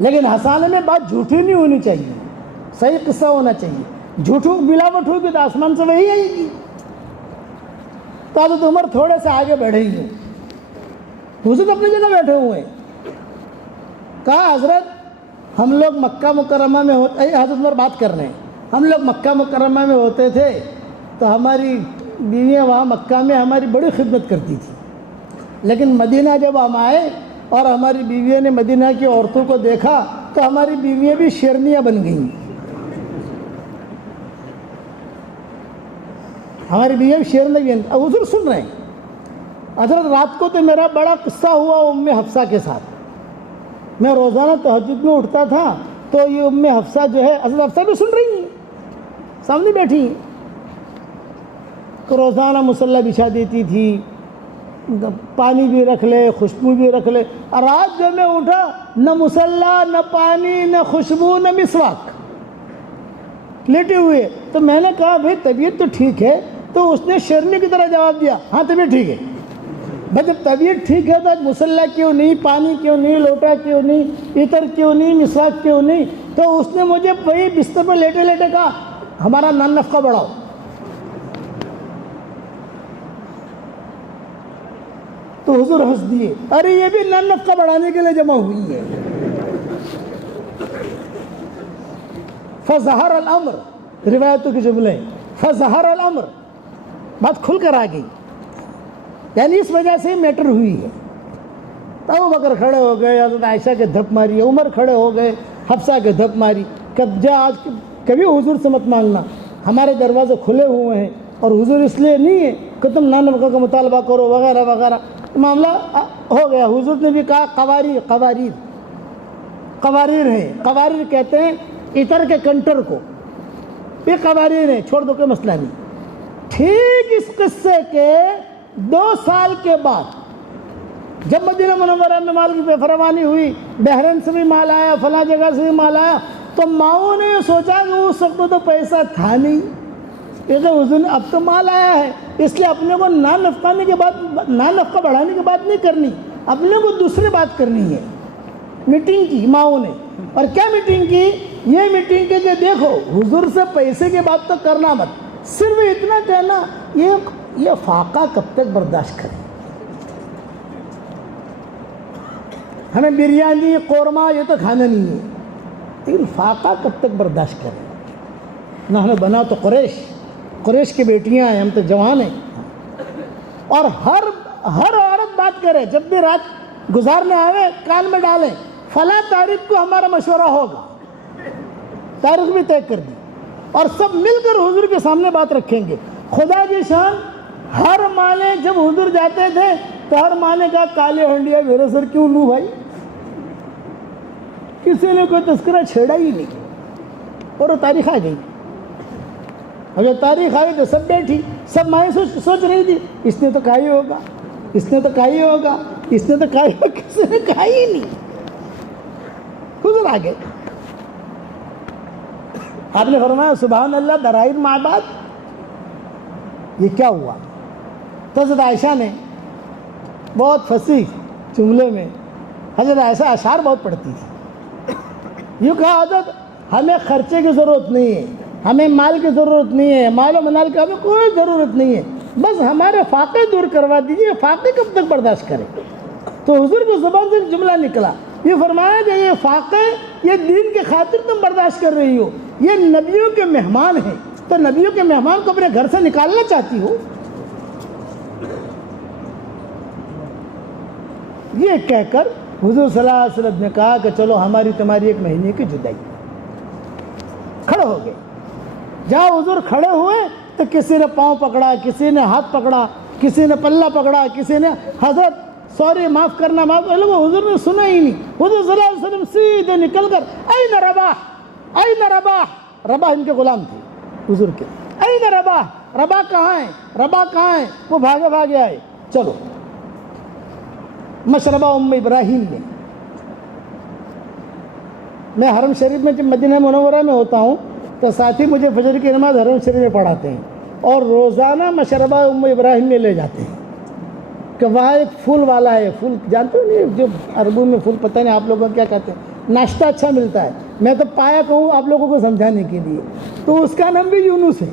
لیکن ہنسانے میں بات جھوٹی نہیں ہونی چاہیے، صحیح قصہ ہونا چاہیے. جھوٹوں ملاوٹ ہوگی تو آسمان سے وہی آئے گی. تو حضرت عمر تھوڑے سے آگے بڑھے ہی ہیں، حضور اپنی جگہ بیٹھے ہوئے ہیں. کہا حضرت ہم لوگ مکہ مکرمہ میں ہوتے، حضرت عمر بات کر رہے ہیں، ہم لوگ مکہ مکرمہ میں ہوتے تھے تو ہماری بیویاں وہاں مکہ میں ہماری بڑی خدمت کرتی تھی. لیکن مدینہ جب ہم آئے اور ہماری بیویوں نے مدینہ کی عورتوں کو دیکھا تو ہماری بیویاں بھی شیرنیاں بن گئیں. ہماری بیویاں بھی شیرنیاں بن گئیں. اب حضور سن رہے ہیں. حضرت رات کو تو میرا بڑا قصہ ہوا ام حفصہ کے ساتھ. میں روزانہ تہجد میں اٹھتا تھا تو یہ ام حفصہ جو ہے، حضرت حفصہ بھی سن رہی ہیں، سامنے بیٹھی ہیں. تو روزانہ مصلی بچھا دیتی تھی، پانی بھی رکھ لے خوشبو بھی رکھ لے. اور رات جب میں اٹھا نہ مصلی نہ پانی نہ خوشبو نہ مسواک، لیٹے ہوئے. تو میں نے کہا بھائی طبیعت تو ٹھیک ہے. تو اس نے شیرنی کی طرح جواب دیا ہاں طبیعت ٹھیک ہے. بھائی جب طبیعت ٹھیک ہے تو آج مصلی کیوں نہیں، پانی کیوں نہیں، لوٹا کیوں نہیں، عطر کیوں نہیں، مسواک کیوں نہیں. تو اس نے مجھے وہی بستر پر لیٹے لیٹے کہا ہمارا نان نفقہ بڑھاؤ. تو حضور ہنس دیے، ارے یہ بھی نان نفقہ بڑھانے کے لیے جمع ہوئی ہے. فظہر الامر، روایتوں کے جملے، فظہر الامر، بات کھل کر آ گئی. یعنی اس وجہ سے میٹر ہوئی ہے. تو ابوبکر کھڑے ہو گئے، حضرت عائشہ کے دھپ ماری، عمر کھڑے ہو گئے، حفصہ کے دھپ ماری. آج کبھی حضور سے مت مانگنا، ہمارے دروازے کھلے ہوئے ہیں اور حضور اس لیے نہیں ہے کہ تم نان نفقہ کا مطالبہ کرو وغیرہ وغیرہ. معاملہ ہو گیا. حضور نے بھی کہا قواریر ہیں. قواریر کہتے ہیں عطر کے کنٹر کو، یہ قواریر ہیں، چھوڑ دو کوئی مسئلہ نہیں. ٹھیک اس قصے کے 2 سال کے بعد جب مدینہ منورہ میں مال کی بے فروانی ہوئی، بحرین سے بھی مال آیا، فلاں جگہ سے بھی مال آیا، تو ماؤں نے سوچا کہ اس وقت تو پیسہ تھا نہیں، حضور نے اب تو مال آیا ہے، اس لیے اپنے کو نان نفقہ بڑھانے کی بات نہیں کرنی، اپنے کو دوسری بات کرنی ہے. میٹنگ کی ماؤں نے. اور کیا میٹنگ کی؟ یہ میٹنگ کی کہ دیکھو حضور سے پیسے کی بات تو کرنا مت، صرف اتنا کہنا یہ فاقہ کب تک برداشت کریں. ہمیں بریانی قورمہ یہ تو کھانا نہیں ہے، لیکن فاقہ کب تک برداشت کریں. نہ ہمیں بنا تو قریش کی بیٹیاں ہیں، ہم تو جوان ہیں. اور ہر عورت بات کرے، جب بھی رات گزارنے آوے کان میں ڈالیں فلاں تاریخ کو ہمارا مشورہ ہوگا، تاریخ بھی طے کر دی، اور سب مل کر حضور کے سامنے بات رکھیں گے. خدا کی شان، ہر ماں نے جب حضور جاتے تھے تو ہر ماں نے کہا کالے ہنڈیا میرے سر کیوں لوں بھائی. کسی نے کوئی تذکرہ چھیڑا ہی نہیں، اور وہ تاریخ آ گئی. اور جب تاریخ آئی تو سب بیٹھی، سب مائیں سوچ رہی تھی اس نے تو کہا ہی ہوگا، اس نے تو کہا ہی ہوگا، اس نے تو کہا ہی ہوگا. کسی نے کہا ہی نہیں. حضور آ گئے. آپ نے فرمایا سبحان اللہ درائر معباد، یہ کیا ہوا؟ تو حضرت عائشہ نے بہت فصیح جملے میں، حضرت عائشہ اشعار بہت پڑھتی تھی، یوں کہا حضرت ہمیں خرچے کی ضرورت نہیں ہے، ہمیں مال کی ضرورت نہیں ہے، مال و منال کی ہمیں کوئی ضرورت نہیں ہے، بس ہمارے فاقے دور کروا دیجیے. فاقے کب تک برداشت کریں؟ تو حضور کی زبان سے جملہ نکلا، یہ فرمایا کہ یہ فاقے یہ دین کی خاطر تم برداشت کر رہی ہو، یہ نبیوں کے مہمان ہیں، تو نبیوں کے مہمان کو اپنے گھر سے نکالنا چاہتی ہو. یہ کہہ کر حضور صلی اللہ علیہ وسلم نے کہا کہ چلو ہماری تمہاری 1 مہینے کی جدائی. کھڑے ہو گئے. جہاں حضور کھڑے ہوئے تو کسی نے پاؤں پکڑا, کسی نے ہاتھ پکڑا, کسی نے پلہ پکڑا, کسی نے حضرت سوری معاف کرنا معاف کر. حضور نے سنا ہی نہیں. حضور صلی اللہ علیہ وسلم سیدھے نکل کر این رباح, این رباح. رباح ان کے غلام تھے حضور کے. این رباح, رباح کہاں ہے, رباح کہاں ہے. وہ بھاگے بھاگے آئے. چلو مشربہ ابراہیم میں حرم شریف میں جب مدینہ منورہ میں ہوتا ہوں تو ساتھی مجھے فجر کی نماز حرم شریف میں پڑھاتے ہیں اور روزانہ مشربہ ابراہیم میں لے جاتے ہیں کہ وہاں ایک پھول والا ہے. پھول جانتے ہو نہیں, جو عربوں میں پھول پتہ نہیں آپ لوگوں کو کیا کہتے ہیں, ناشتہ اچھا ملتا ہے. میں تو پایا کہوں آپ لوگوں کو سمجھانے کے لیے. تو اس کا نام بھی یونس ہے.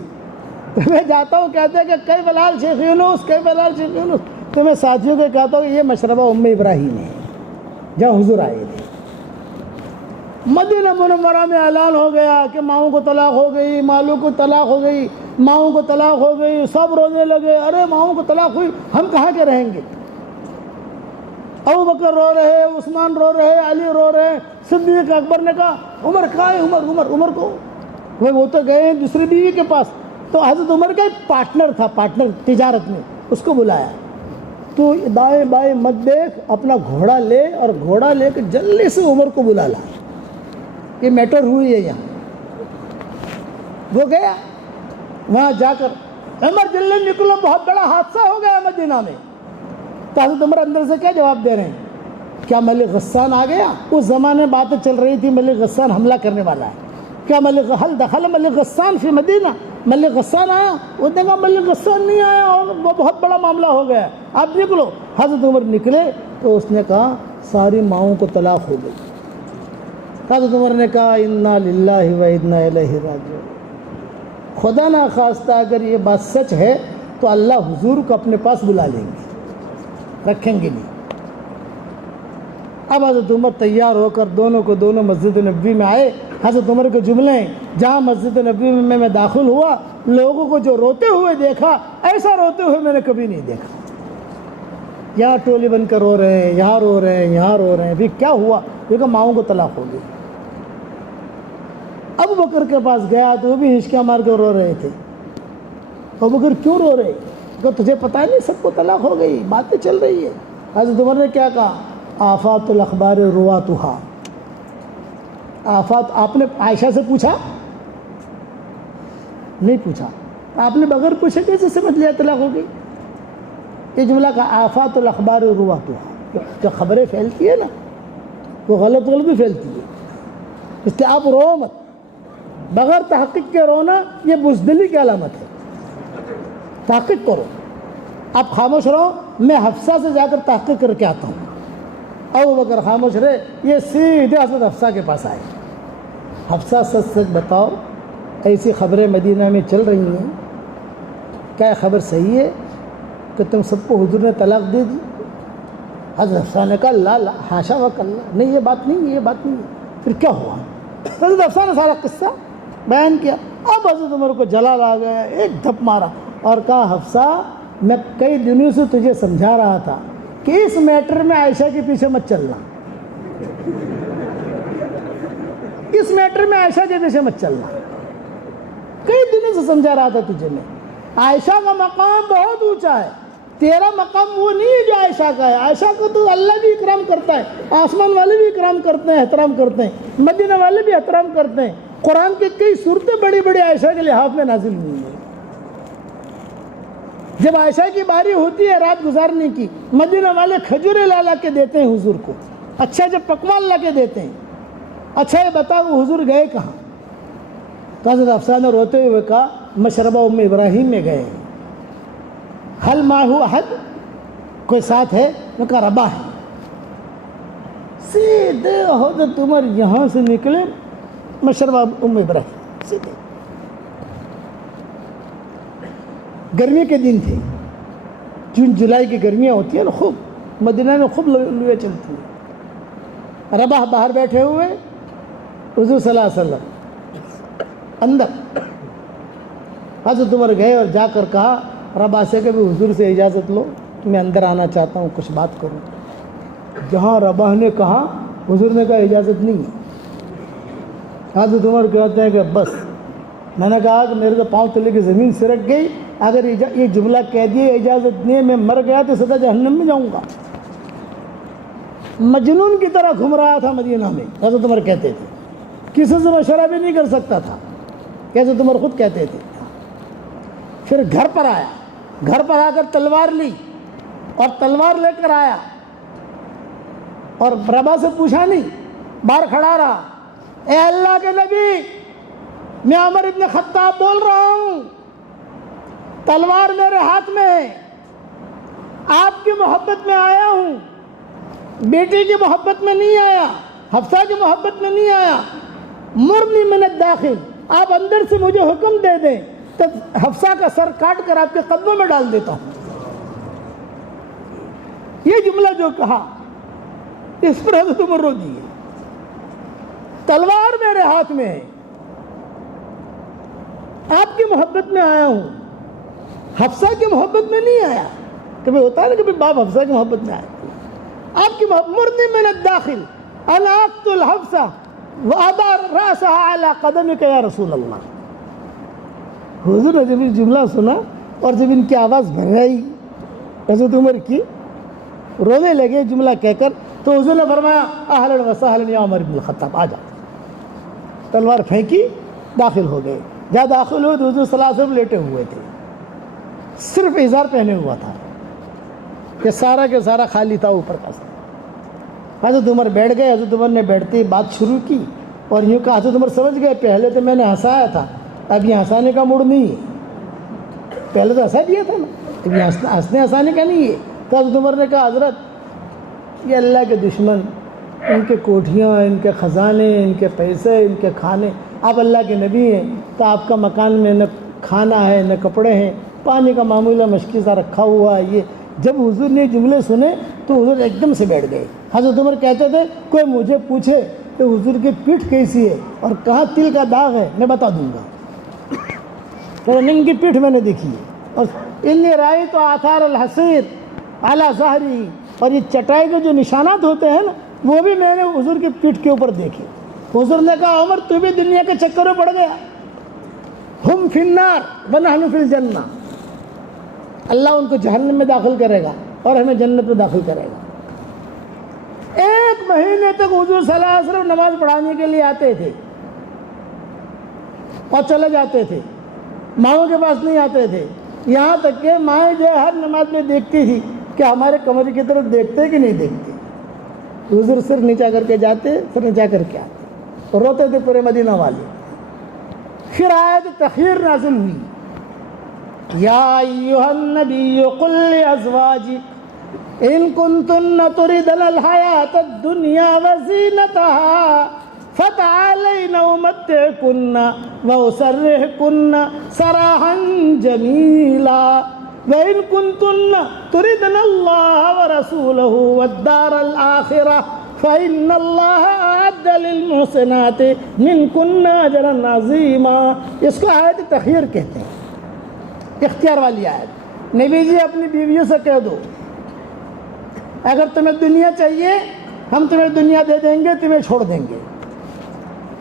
تو میں جاتا ہوں, کہتے ہیں کہ کئی بلال شیخ یونس, کئی بلال شیخ یونس. تو میں ساتھیوں کو کہتا ہوں کہ یہ مشربہ ابراہیم ہے جہاں حضور آئے تھے. مدینہ منورہ میں اعلان ہو گیا کہ ماؤں کو طلاق ہو گئی, مالوں کو طلاق ہو گئی, ماؤں کو طلاق ہو گئی. سب رونے لگے, ارے ماؤں کو طلاق ہوئی, ہم کہاں کے رہیں گے. ابو بکر رو رہے, عثمان رو رہے, علی رو رہے. صدیق اکبر نے کہا عمر کہاں ہے, عمر کو وہ تو گئے ہیں دوسری بیوی کے پاس. تو حضرت عمر کا ایک پارٹنر تھا, پارٹنر تجارت میں, اس کو بلایا. تو دائیں بائیں مت دیکھ, اپنا گھوڑا لے اور گھوڑا لے کے جلدی سے عمر کو بلا لا, یہ میٹر ہوئی ہے یہاں. وہ گیا وہاں جا کر عمر جلدی نکلو, بہت بڑا حادثہ ہو گیا مدینہ میں. تو حضرت عمر اندر سے کیا جواب دے رہے ہیں, کیا ملک غسان آ گیا. اس زمانے میں باتیں چل رہی تھی ملک غسان حملہ کرنے والا ہے. کیا حل دخل ملک غسان فی مدینہ, ملک غسان آیا. اس نے کہا ملک غسان نہیں آیا اور وہ بہت بڑا معاملہ ہو گیا, آپ نکلو. حضرت عمر نکلے تو اس نے کہا ساری ماؤں کو طلاق ہو گئی. حضرت عمر نے کہا انا للہ و انا الیہ راجعون. خدا نہ خواستہ اگر یہ بات سچ ہے تو اللہ حضور کو اپنے پاس بلا لیں گے, رکھیں گے نہیں. اب حضرت عمر تیار ہو کر دونوں مسجد نبوی میں آئے. حضرت عمر کے جملے ہیں, جہاں مسجد نبوی میں میں داخل ہوا, لوگوں کو جو روتے ہوئے دیکھا, ایسا روتے ہوئے میں نے کبھی نہیں دیکھا. یہاں ٹولی بن کر رو رہے ہیں, یہاں رو رہے ہیں, یہاں رو رہے ہیں. پھر کیا ہوا, کیونکہ ماؤں کو طلاق ہو گئی. ابو بکر کے پاس گیا تو وہ بھی ہچکیاں مار کے رو رہے تھے. ابو بکر کیوں رو رہے, کہ تجھے پتہ نہیں سب کو طلاق ہو گئی, باتیں چل رہی ہے. حضرت عمر نے کیا کہا, آفات الاخبار رواتھا. آفات, آپ نے عائشہ سے پوچھا نہیں پوچھا, آپ نے بغیر پوچھے کیسے سمجھ لیا طلاق ہو گئی. یہ جملہ کا آفات الاخبار رواتھا, جو خبریں پھیلتی ہے نا وہ غلط بھی پھیلتی ہے, اس لیے آپ رو مت. بغیر تحقیق کے رونا یہ بزدلی کی علامت ہے. تحقیق کرو. آپ خاموش رہو, میں حفصہ سے جا کر تحقیق کر کے آتا ہوں. ابو بکر خاموش رہے, یہ سیدھے حضرت حفصہ کے پاس آئے. حفصہ سچ سچ بتاؤ, ایسی خبریں مدینہ میں چل رہی ہیں, کیا یہ خبر صحیح ہے کہ تم سب کو حضور نے طلاق دے دی؟ حضرت حفصہ نے کہا لا حاشا وکلا, نہیں یہ بات نہیں, یہ بات نہیں. پھر کیا ہوا؟ حضرت حفصہ نے سارا قصہ بیان کیا. اب حضرت عمر کو جلال آ گیا, ایک دھپ مارا اور کہا حفصہ میں کئی دنوں سے تجھے سمجھا رہا تھا کہ اس میٹر میں عائشہ کے پیچھے مت چلنا, اس میٹر میں عائشہ کے پیچھے مت چلنا. کئی دنوں سے سمجھا رہا تھا تجھے میں. عائشہ کا مقام بہت اونچا ہے, تیرا مقام وہ نہیں ہے جو عائشہ کا ہے. عائشہ کو تو اللہ بھی اکرام کرتا ہے, آسمان والے بھی اکرام کرتے ہیں, احترام کرتے ہیں, مدینہ والے بھی احترام کرتے ہیں. قرآن کے کئی صورتیں بڑی بڑی عائشہ کے لحاظ میں نازل ہوئی ہیں. جب عائشہ کی باری ہوتی ہے رات گزارنے کی, مدینہ والے کھجوریں لا کے دیتے ہیں حضور کو, اچھا جب پکوان لا کے دیتے ہیں. اچھا یہ بتاؤ حضور گئے کہاں؟ تو حضرت حفصہ نے روتے ہوئے کہا مشربہ ابراہیم میں گئے. حل ماہو احد, کوئی ساتھ ہے؟ میں کہا رباح ہے. سیدھے حضرت عمر یہاں سے نکلے مشربہ ابراہیم سیدھے. گرمی کے دن تھے, جون جولائی کی گرمیاں ہوتی ہیں نا, خوب مدینہ میں خوب لویں چلتی ہیں. رباح باہر بیٹھے ہوئے, حضور صلی اللہ علیہ وسلم اندر. حضرت عمر گئے اور جا کر کہا رباح سے کہ بھی حضور سے اجازت لو, میں اندر آنا چاہتا ہوں, کچھ بات کروں. جہاں رباح نے کہا حضور نے کہا اجازت نہیں ہے. حضرت عمر کہتے ہیں کہ بس میں نے کہا کہ میرے تو پاؤں تلے کی زمین سرک گئی، اگر یہ جملہ کہہ دیے اجازت نہیں ہے، میں مر گیا تو سدا جہنم میں جاؤں گا. مجنون کی طرح گھوم رہا تھا مدینہ میں. حضرت عمر کہتے تھے کسی سے مشورہ بھی نہیں کر سکتا تھا. حضرت عمر خود کہتے تھے. پھر گھر پر آیا، گھر پر آ کر تلوار لی اور تلوار لے کر آیا اور ربا سے پوچھا نہیں، باہر کھڑا رہا. اے اللہ کے نبی، میں عمر ابن خطاب بول رہا ہوں، تلوار میرے ہاتھ میں ہے، آپ کی محبت میں آیا ہوں، بیٹی کی محبت میں نہیں آیا، حفصہ کی محبت میں نہیں آیا. مرنی من الداخل، آپ اندر سے مجھے حکم دے دیں تو حفصہ کا سر کاٹ کر آپ کے قدموں میں ڈال دیتا ہوں. یہ جملہ جو کہا اس پر حضرت عمر رو دیے. تلوار میرے ہاتھ میں ہے، آپ کی محبت میں آیا ہوں، حفصہ کی محبت میں نہیں آیا. کبھی ہوتا ہے نا کبھی باپ حفصہ کی محبت میں آیا، آپ کی محبت. مرنی من الداخل انا اقتل حفصہ وأضع رأسها على قدمك یا رسول اللہ. حضور نے جب یہ جملہ سنا اور جب ان کی آواز بھر آئی حضرت عمر کی، رونے لگے جملہ کہہ کر، تو حضور نے فرمایا اہلا وسہلا یا عمر بن الخطاب، آ جا. تلوار پھینکی، داخل ہو گئے. جب داخل ہوئے تو حضور صلی اللہ علیہ وسلم لیٹے ہوئے تھے، صرف ازار پہنے ہوا تھا، کہ سارا کے سارا خالی تھا اوپر کا. حضرت عمر بیٹھ گئے. حضرت عمر نے بیٹھتے ہی بات شروع کی اور یوں کہا. حضرت عمر سمجھ گئے پہلے تو میں نے ہنسایا تھا، اب یہ ہنسانے کا موڈ نہیں ہے. پہلے تو ہنسا دیا تھا نا، اب یہ ہنسانے کا نہیں ہے. تو حضرت عمر نے کہا حضرت یہ اللہ کے دشمن، ان کے کوٹھیاں، ان کے خزانے، ان کے پیسے، ان کے کھانے، آپ اللہ کے نبی ہیں تو آپ کا مکان میں نہ کھانا ہے نہ کپڑے ہیں، پانی کا معمولہ مشکی سا رکھا ہوا ہے. یہ جب حضور نے جملے سنے تو حضور ایک دم سے بیٹھ گئے. حضرت عمر کہتے تھے کوئی مجھے پوچھے کہ حضور کی پیٹھ کیسی ہے اور کہاں تل کا داغ ہے، میں بتا دوں گا. ان کی پیٹھ میں نے دیکھی ہے، اور انی رأیت آثار الحصیر علی ظہری، اور یہ چٹائی کے جو نشانات ہوتے ہیں نا وہ بھی میں نے حضور کی پیٹھ کے اوپر دیکھے. حضور نے کہا عمر تو بھی دنیا کے چکر میں پڑ گیا. ہم فی النار ونحن فی الجنہ، اللہ ان کو جہنم میں داخل کرے گا اور ہمیں جنت میں داخل کرے گا. 1 مہینے تک حضور صلی اللہ علیہ وسلم نماز پڑھانے کے لیے آتے تھے اور چلے جاتے تھے، ماؤں کے پاس نہیں آتے تھے. یہاں تک کہ مائیں جو ہر نماز میں دیکھتی تھی کہ ہمارے کمرے کی طرف دیکھتے کہ نہیں دیکھتے. حضور سر نیچا کر کے جاتے، سر نیچا کر کے آتے، روتے تھے پورے مدینہ والے. پھر آیت تخیر نازل ہوئی، یا ایھا النبی قل لازواجک ان کنتن تردن الحیاۃ الدنیا وزینتها فتعالین امتعکن واسرحکن سراحا جمیلا وان کنتن تردن اللہ ورسولہ والدار الآخرہ فإن اللہ اعد للمحسنات منکن اجرا عظیما. اس کو آیت تخیر کہتے ہیں، اختیار والی آیت. نبی جی اپنی بیویوں سے کہہ دو اگر تمہیں دنیا چاہیے ہم تمہیں دنیا دے دیں گے، تمہیں چھوڑ دیں گے،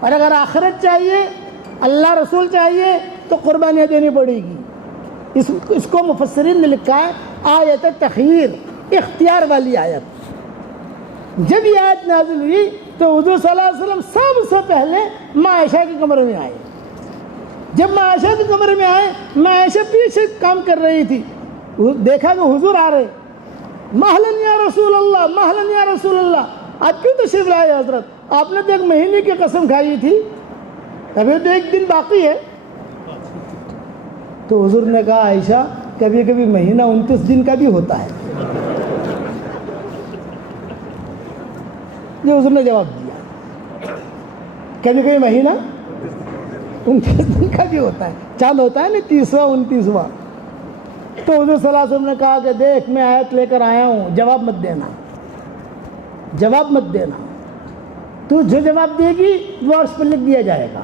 اور اگر آخرت چاہیے، اللہ رسول چاہیے تو قربانیاں دینی پڑے گی. اس کو مفسرین نے لکھا ہے آیت تخیر، اختیار والی آیت. جب یہ آیت نازل ہوئی تو حضور صلی اللہ علیہ وسلم سب سے پہلے ماں عائشہ کے کمرے میں آئے. جب ماں عائشہ کے کمرے میں آئے، ماں عائشہ پیچھے کام کر رہی تھی، دیکھا کہ حضور آ رہے. مہلن یا رسول اللہ، مہلن یا رسول اللہ، آپ کیوں تشریف لائے حضرت؟ آپ نے تو 1 مہینے کی قسم کھائی تھی، ابھی تو 1 دن باقی ہے. تو حضور نے کہا عائشہ کبھی کبھی مہینہ 29 دن کا بھی ہوتا ہے. یہ حضور نے جواب دیا، کبھی کبھی مہینہ 29 دن کا بھی ہوتا ہے. چاند ہوتا ہے نا 30واں 29واں. تو حضور صلی اللہ علیہ وسلم نے کہا کہ دیکھ میں آیت لے کر آیا ہوں، جواب مت دینا، جواب مت دینا، تو جو جواب دے گی وہ اس پر لکھ دیا جائے گا.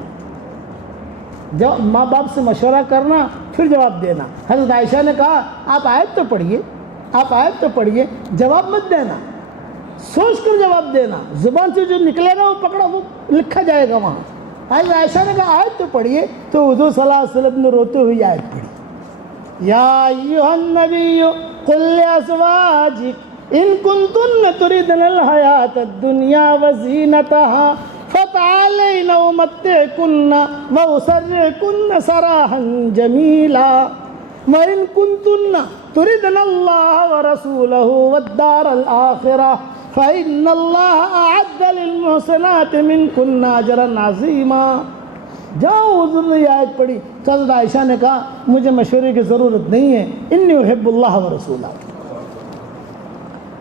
جب ماں باپ سے مشورہ کرنا پھر جواب دینا. حضرت عائشہ نے کہا آپ آیت تو پڑھیے، آپ آیت تو پڑھیے، جواب مت دینا. سوچ کر جواب دینا، زبان سے جو نکلے گا وہ پکڑا، وہ لکھا جائے گا وہاں۔ حضرت عائشہ نے کہا آیت تو پڑھیے، تو حضور صلی اللہ علیہ وسلم نے روتے ہوئی آیت پڑھی، یا ایھا النبی قل لازواجک ان کنتن تردن الحیاۃ الدنیا وزینتہا فتعالین امتعکن واسرحکن سراحا جمیلا وَإِن كُنتُنَّ تُرِدْنَ اللَّهَ وَرَسُولَهُ وَالدَّارَ الْآخِرَةَ فَإِنَّ اللَّهَ أَعَدَّ لِلْمُحْسِنَاتِ مِنكُنَّ أَجْرًا عَظِيمًا۔ جاؤ، حضور نے یہ آیت پڑھی تو حضرت عائشہ نے کہا مجھے مشورے کی ضرورت نہیں ہے، انی احب اللہ ورسولہ،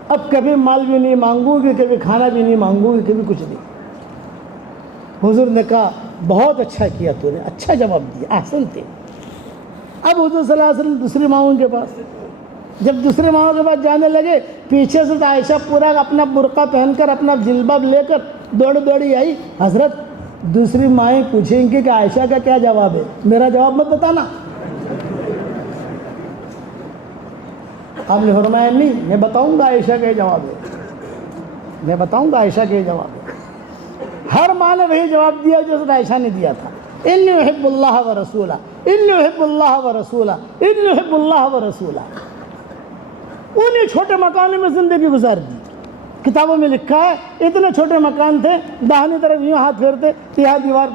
اب کبھی مال بھی نہیں مانگوں گی، کبھی کھانا بھی نہیں مانگوں گی، کبھی کچھ نہیں۔ حضور نے کہا بہت اچھا کیا تو نے، اچھا جواب دیا، احسن تھے۔ اب حضور صلی اللہ علیہ وسلم دوسری ماؤں کے پاس، جب دوسرے ماؤں کے پاس جانے لگے، پیچھے سے عائشہ پورا اپنا برقع پہن کر اپنا جلباب لے کر دوڑی آئی۔ حضرت دوسری مائیں پوچھیں گی کہ عائشہ کا کیا جواب ہے، میرا جواب مت بتانا۔ آپ نے فرمایا نہیں، میں بتاؤں گا عائشہ کا جواب ہے، میں بتاؤں گا عائشہ کا جواب ہے۔ ہر ماں نے وہی جواب دیا جو حضرت عائشہ نے دیا تھا، انی احب اللہ ورسولہ، انی احب اللہ ورسولہ، انی احب اللہ ورسولہ۔ انہیں چھوٹے مکانوں میں زندگی گزار دی۔ کتابوں میں لکھا ہے اتنے چھوٹے مکان تھے، داہنی طرف یوں ہاتھ پھیرتے یہاں دیوار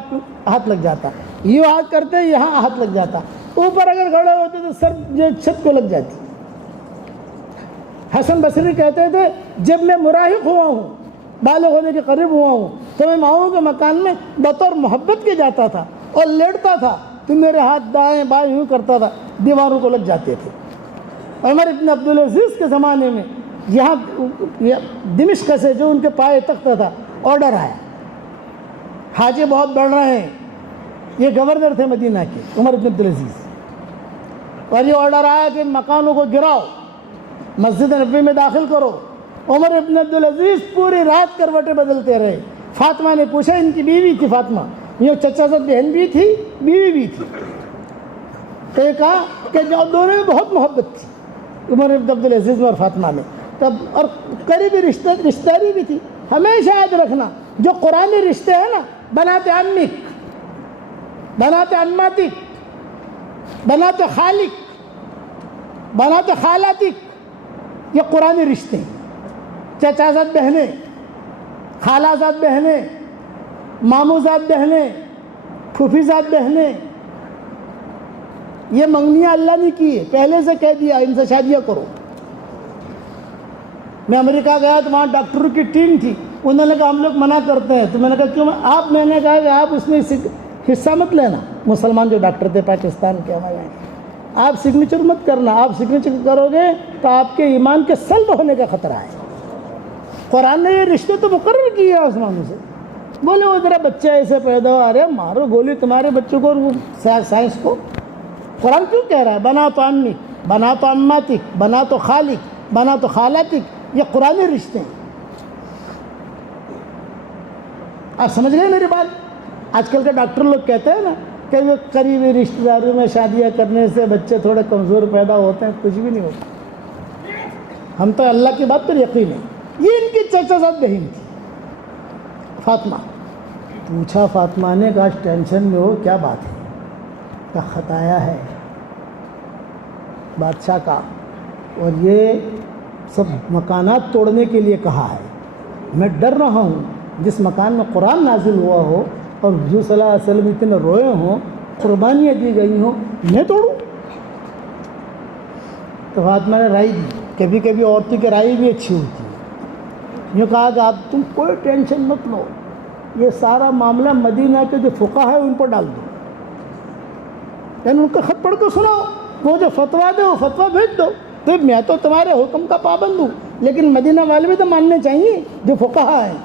ہاتھ لگ جاتا، یوں ہاتھ کرتے یہاں ہاتھ لگ جاتا، اوپر اگر کھڑے ہوتے تو سر جو چھت کو لگ جاتی۔ حسن بصری کہتے تھے جب میں مراہق ہوا ہوں، بالغ ہونے کے قریب ہوا ہوں، تو میں ماؤں کے مکان میں بطور محبت کے جاتا تھا اور لیٹتا تھا تو میرے ہاتھ دائیں بائیں یوں کرتا تھا، دیواروں کو لگ جاتے تھے۔ عمر ابن عبدالعزیز کے زمانے میں یہاں دمشق سے جو ان کے پائے تخت تھا، آرڈر آیا، حاجی بہت بڑھ رہے ہیں، یہ گورنر تھے مدینہ کے عمر ابن عبدالعزیز، اور یہ آرڈر آیا کہ مکانوں کو گراؤ، مسجد نبوی میں داخل کرو۔ عمر ابن عبدالعزیز پوری رات کروٹیں بدلتے رہے۔ فاطمہ نے پوچھا، ان کی بیوی تھی فاطمہ، یہ چچا زاد بہن بھی تھی، بیوی بھی تھی، تو یہ کہا کہ جو دونوں میں بہت محبت تھی عمر ابن عبدالعزیز میں اور فاطمہ میں، تب اور قریبی رشتہ داری بھی تھی۔ ہمیشہ یاد رکھنا جو قرآنی رشتے ہیں نا، بنات عمک، بنات عماتک، بنات خالک، بنات خالاتک، یہ قرآنی رشتے ہیں۔ چچا زاد بہنیں، خالہ زاد بہنیں، ماموں زاد بہنیں، پھوپھی زاد بہنیں، یہ منگنیاں اللہ نے کی ہے، پہلے سے کہہ دیا ان سے شادیاں کرو۔ میں امریکہ گیا تو وہاں ڈاکٹروں کی ٹیم تھی، انہوں نے کہا ہم لوگ منع کرتے ہیں، تو میں نے کہا کیوں؟ میں نے کہا کہ آپ اس میں حصہ مت لینا، مسلمان جو ڈاکٹر تھے پاکستان کے ہمارے یہاں، آپ سگنیچر مت کرنا، آپ سگنیچر کرو گے تو آپ کے ایمان کے سلب ہونے کا خطرہ ہے۔ قرآن نے یہ رشتے تو مقرر کیے ہیں آسمانوں سے۔ بولے وہ ذرا بچے ایسے پیدا ہو، ارے مارو گولی تمہارے بچوں کو اور سائنس کو۔ قرآن کیوں کہہ رہا ہے بنا تو امی، بنا تو اماتک، بنا تو خالق، بنا تو خالاتک، یہ قرآنی رشتے ہیں۔ آپ سمجھ گئے میری بات؟ آج کل کے ڈاکٹر لوگ کہتے ہیں نا کہ وہ قریبی رشتہ داروں میں شادیاں کرنے سے بچے تھوڑے کمزور پیدا ہوتے ہیں، کچھ بھی نہیں ہوتا۔ ہم تو اللہ کی بات پر یقین ہے۔ یہ ان کی چچا زاد بہن تھی فاطمہ۔ پوچھا فاطمہ نے، کہا ٹینشن میں ہو، کیا بات ہے؟ کیا خطایا ہے بادشاہ کا، اور یہ سب مکانات توڑنے کے لیے کہا ہے؟ میں ڈر رہا ہوں جس مکان میں قرآن نازل ہوا ہو اور حضور صلی اللہ علیہ وسلم اتنے روئے ہوں، قربانیاں دی گئی ہوں، میں توڑوں؟ تو فاطمہ نے رائے دی، کبھی کبھی عورتوں کی رائے بھی اچھی ہوتی ہے۔ یہ کہا کہ آپ تم کوئی ٹینشن مت لو، یہ سارا معاملہ مدینہ کے جو فقہا ہے ان پر ڈال دو، یعنی ان کا خط پڑھ کے سناؤ، وہ جو فتویٰ دے وہ فتویٰ بھیج دو۔ تو میں تو تمہارے حکم کا پابند ہوں، لیکن مدینہ والے بھی تو ماننے چاہیے جو فقہا ہیں۔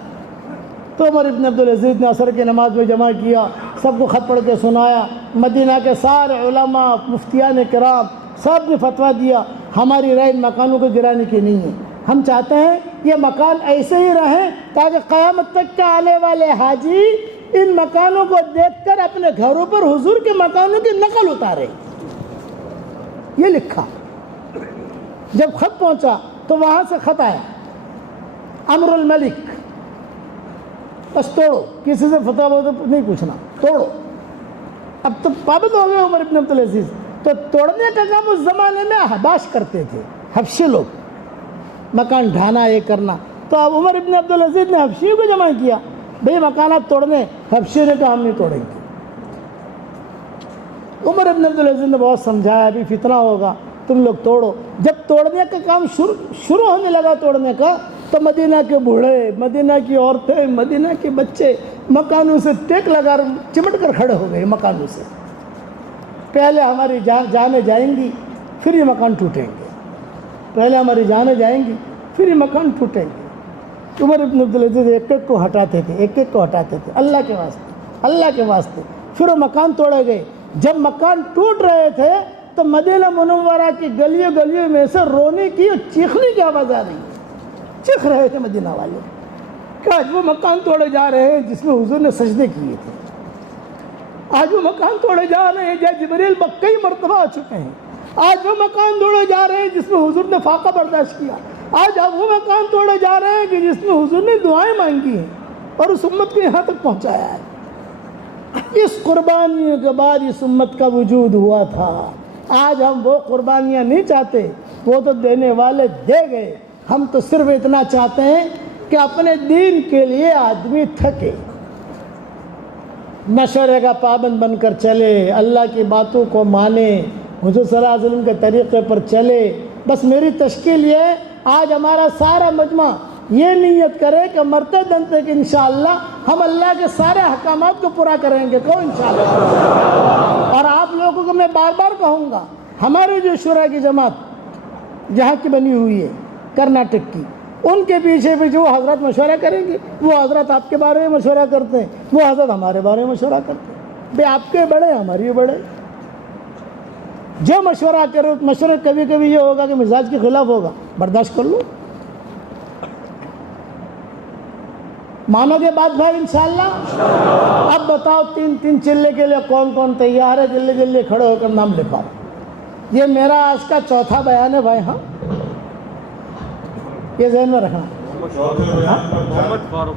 تو عمر ابن عبدالعزیز نے عصر کی نماز میں جمع کیا، سب کو خط پڑھ کے سنایا، مدینہ کے سارے علماء، مفتیان کرام سب نے فتویٰ دیا، ہماری رائے ان مکانوں کو گرانے کی نہیں ہے، ہم چاہتے ہیں یہ مکان ایسے ہی رہیں تاکہ قیامت تک کے آنے والے حاجی ان مکانوں کو دیکھ کر اپنے گھروں پر حضور کے مکانوں کی نقل اتارے۔ یہ لکھا۔ جب خط پہنچا تو وہاں سے خط آیا، امر الملک، بس توڑو، کسی سے فتویٰ نہیں پوچھنا، توڑو۔ اب تو پابند ہو گئے عمر ابن عبدالعزیز، تو توڑنے کا کام اس زمانے میں احباش کرتے تھے، حبشی لوگ، مکان ڈھانا، یہ کرنا۔ تو اب عمر ابن عبدالعزیز نے حبشیوں کو جمع کیا، بھئی مکانات توڑنے، حبشی نے کہا ہم نہیں توڑیں گے۔ عمر ابن عبدالعزیز نے بہت سمجھایا، ابھی فتنہ ہوگا، تم لوگ توڑو۔ جب توڑنے کا کام شروع ہونے لگا توڑنے کا، تو مدینہ کے بوڑھے، مدینہ کی عورتیں، مدینہ کے بچے مکانوں سے ٹیک لگا چمٹ کر کھڑے ہو گئے مکانوں سے۔ پہلے ہماری جانیں جائیں گی پھر یہ مکان ٹوٹیں گے، پہلے ہماری جانیں جائیں گی پھر یہ مکان ٹوٹیں گے۔ عمر ابن عبدالعزیز ایک ایک کو ہٹاتے تھے، ایک ایک کو ہٹاتے تھے، اللہ کے واسطے، اللہ کے واسطے۔ پھر وہ مکان توڑے گئے۔ جب مکان ٹوٹ رہے تھے تو مدینہ منورہ کی گلیوں گلیوں میں سے رونے کی اور چیخنے کی آواز آ رہی ہے، چیخ رہے تھے مدینہ والے کہ آج وہ مکان توڑے جا رہے ہیں جس میں حضور نے سجدے کیے تھے، آج وہ مکان توڑے جا رہے ہیں جہاں جبریل کئی مرتبہ آ چکے ہیں، آج وہ مکان توڑے جا رہے ہیں جس میں حضور نے فاقہ برداشت کیا، آج اب وہ مکان توڑے جا رہے ہیں کہ جس میں حضور نے دعائیں مانگی ہیں اور اس امت کو یہاں تک پہنچایا ہے۔ اس قربانیوں کے بعد اس امت کا وجود ہوا تھا۔ آج ہم وہ قربانیاں نہیں چاہتے، وہ تو دینے والے دے گئے، ہم تو صرف اتنا چاہتے ہیں کہ اپنے دین کے لیے آدمی تھکے، مشورے کا پابند بن کر چلے، اللہ کی باتوں کو مانے، حضور صلی اللہ علیہ وسلم کے طریقے پر چلے۔ بس میری تشکیل یہ ہے، آج ہمارا سارا مجمع یہ نیت کرے کہ مرتے دم تک انشاءاللہ ہم اللہ کے سارے احکامات کو پورا کریں گے، کو انشاءاللہ۔ اور آپ لوگوں کو میں بار بار کہوں گا، ہماری جو شورا کی جماعت جہاں کی بنی ہوئی ہے کرناٹک کی، ان کے پیچھے بھی جو حضرات مشورہ کریں گے، وہ حضرات آپ کے بارے میں مشورہ کرتے ہیں، وہ حضرات ہمارے بارے میں مشورہ کرتے ہیں، بے آپ کے بڑے ہمارے بڑے، جو مشورہ کرو، مشورہ کبھی کبھی یہ ہوگا کہ مزاج کے خلاف ہوگا، برداشت کر لو، مانو گے بات بھائی انشاءاللہ۔ اب بتاؤ تین چلے کے لیے کون کون تیار ہے؟ جلدی جلدی کھڑے ہو کر نام لکھاؤ۔ یہ میرا آج کا چوتھا بیان ہے بھائی، ہاں یہ ذہن میں رکھنا، چوتھے بیان پر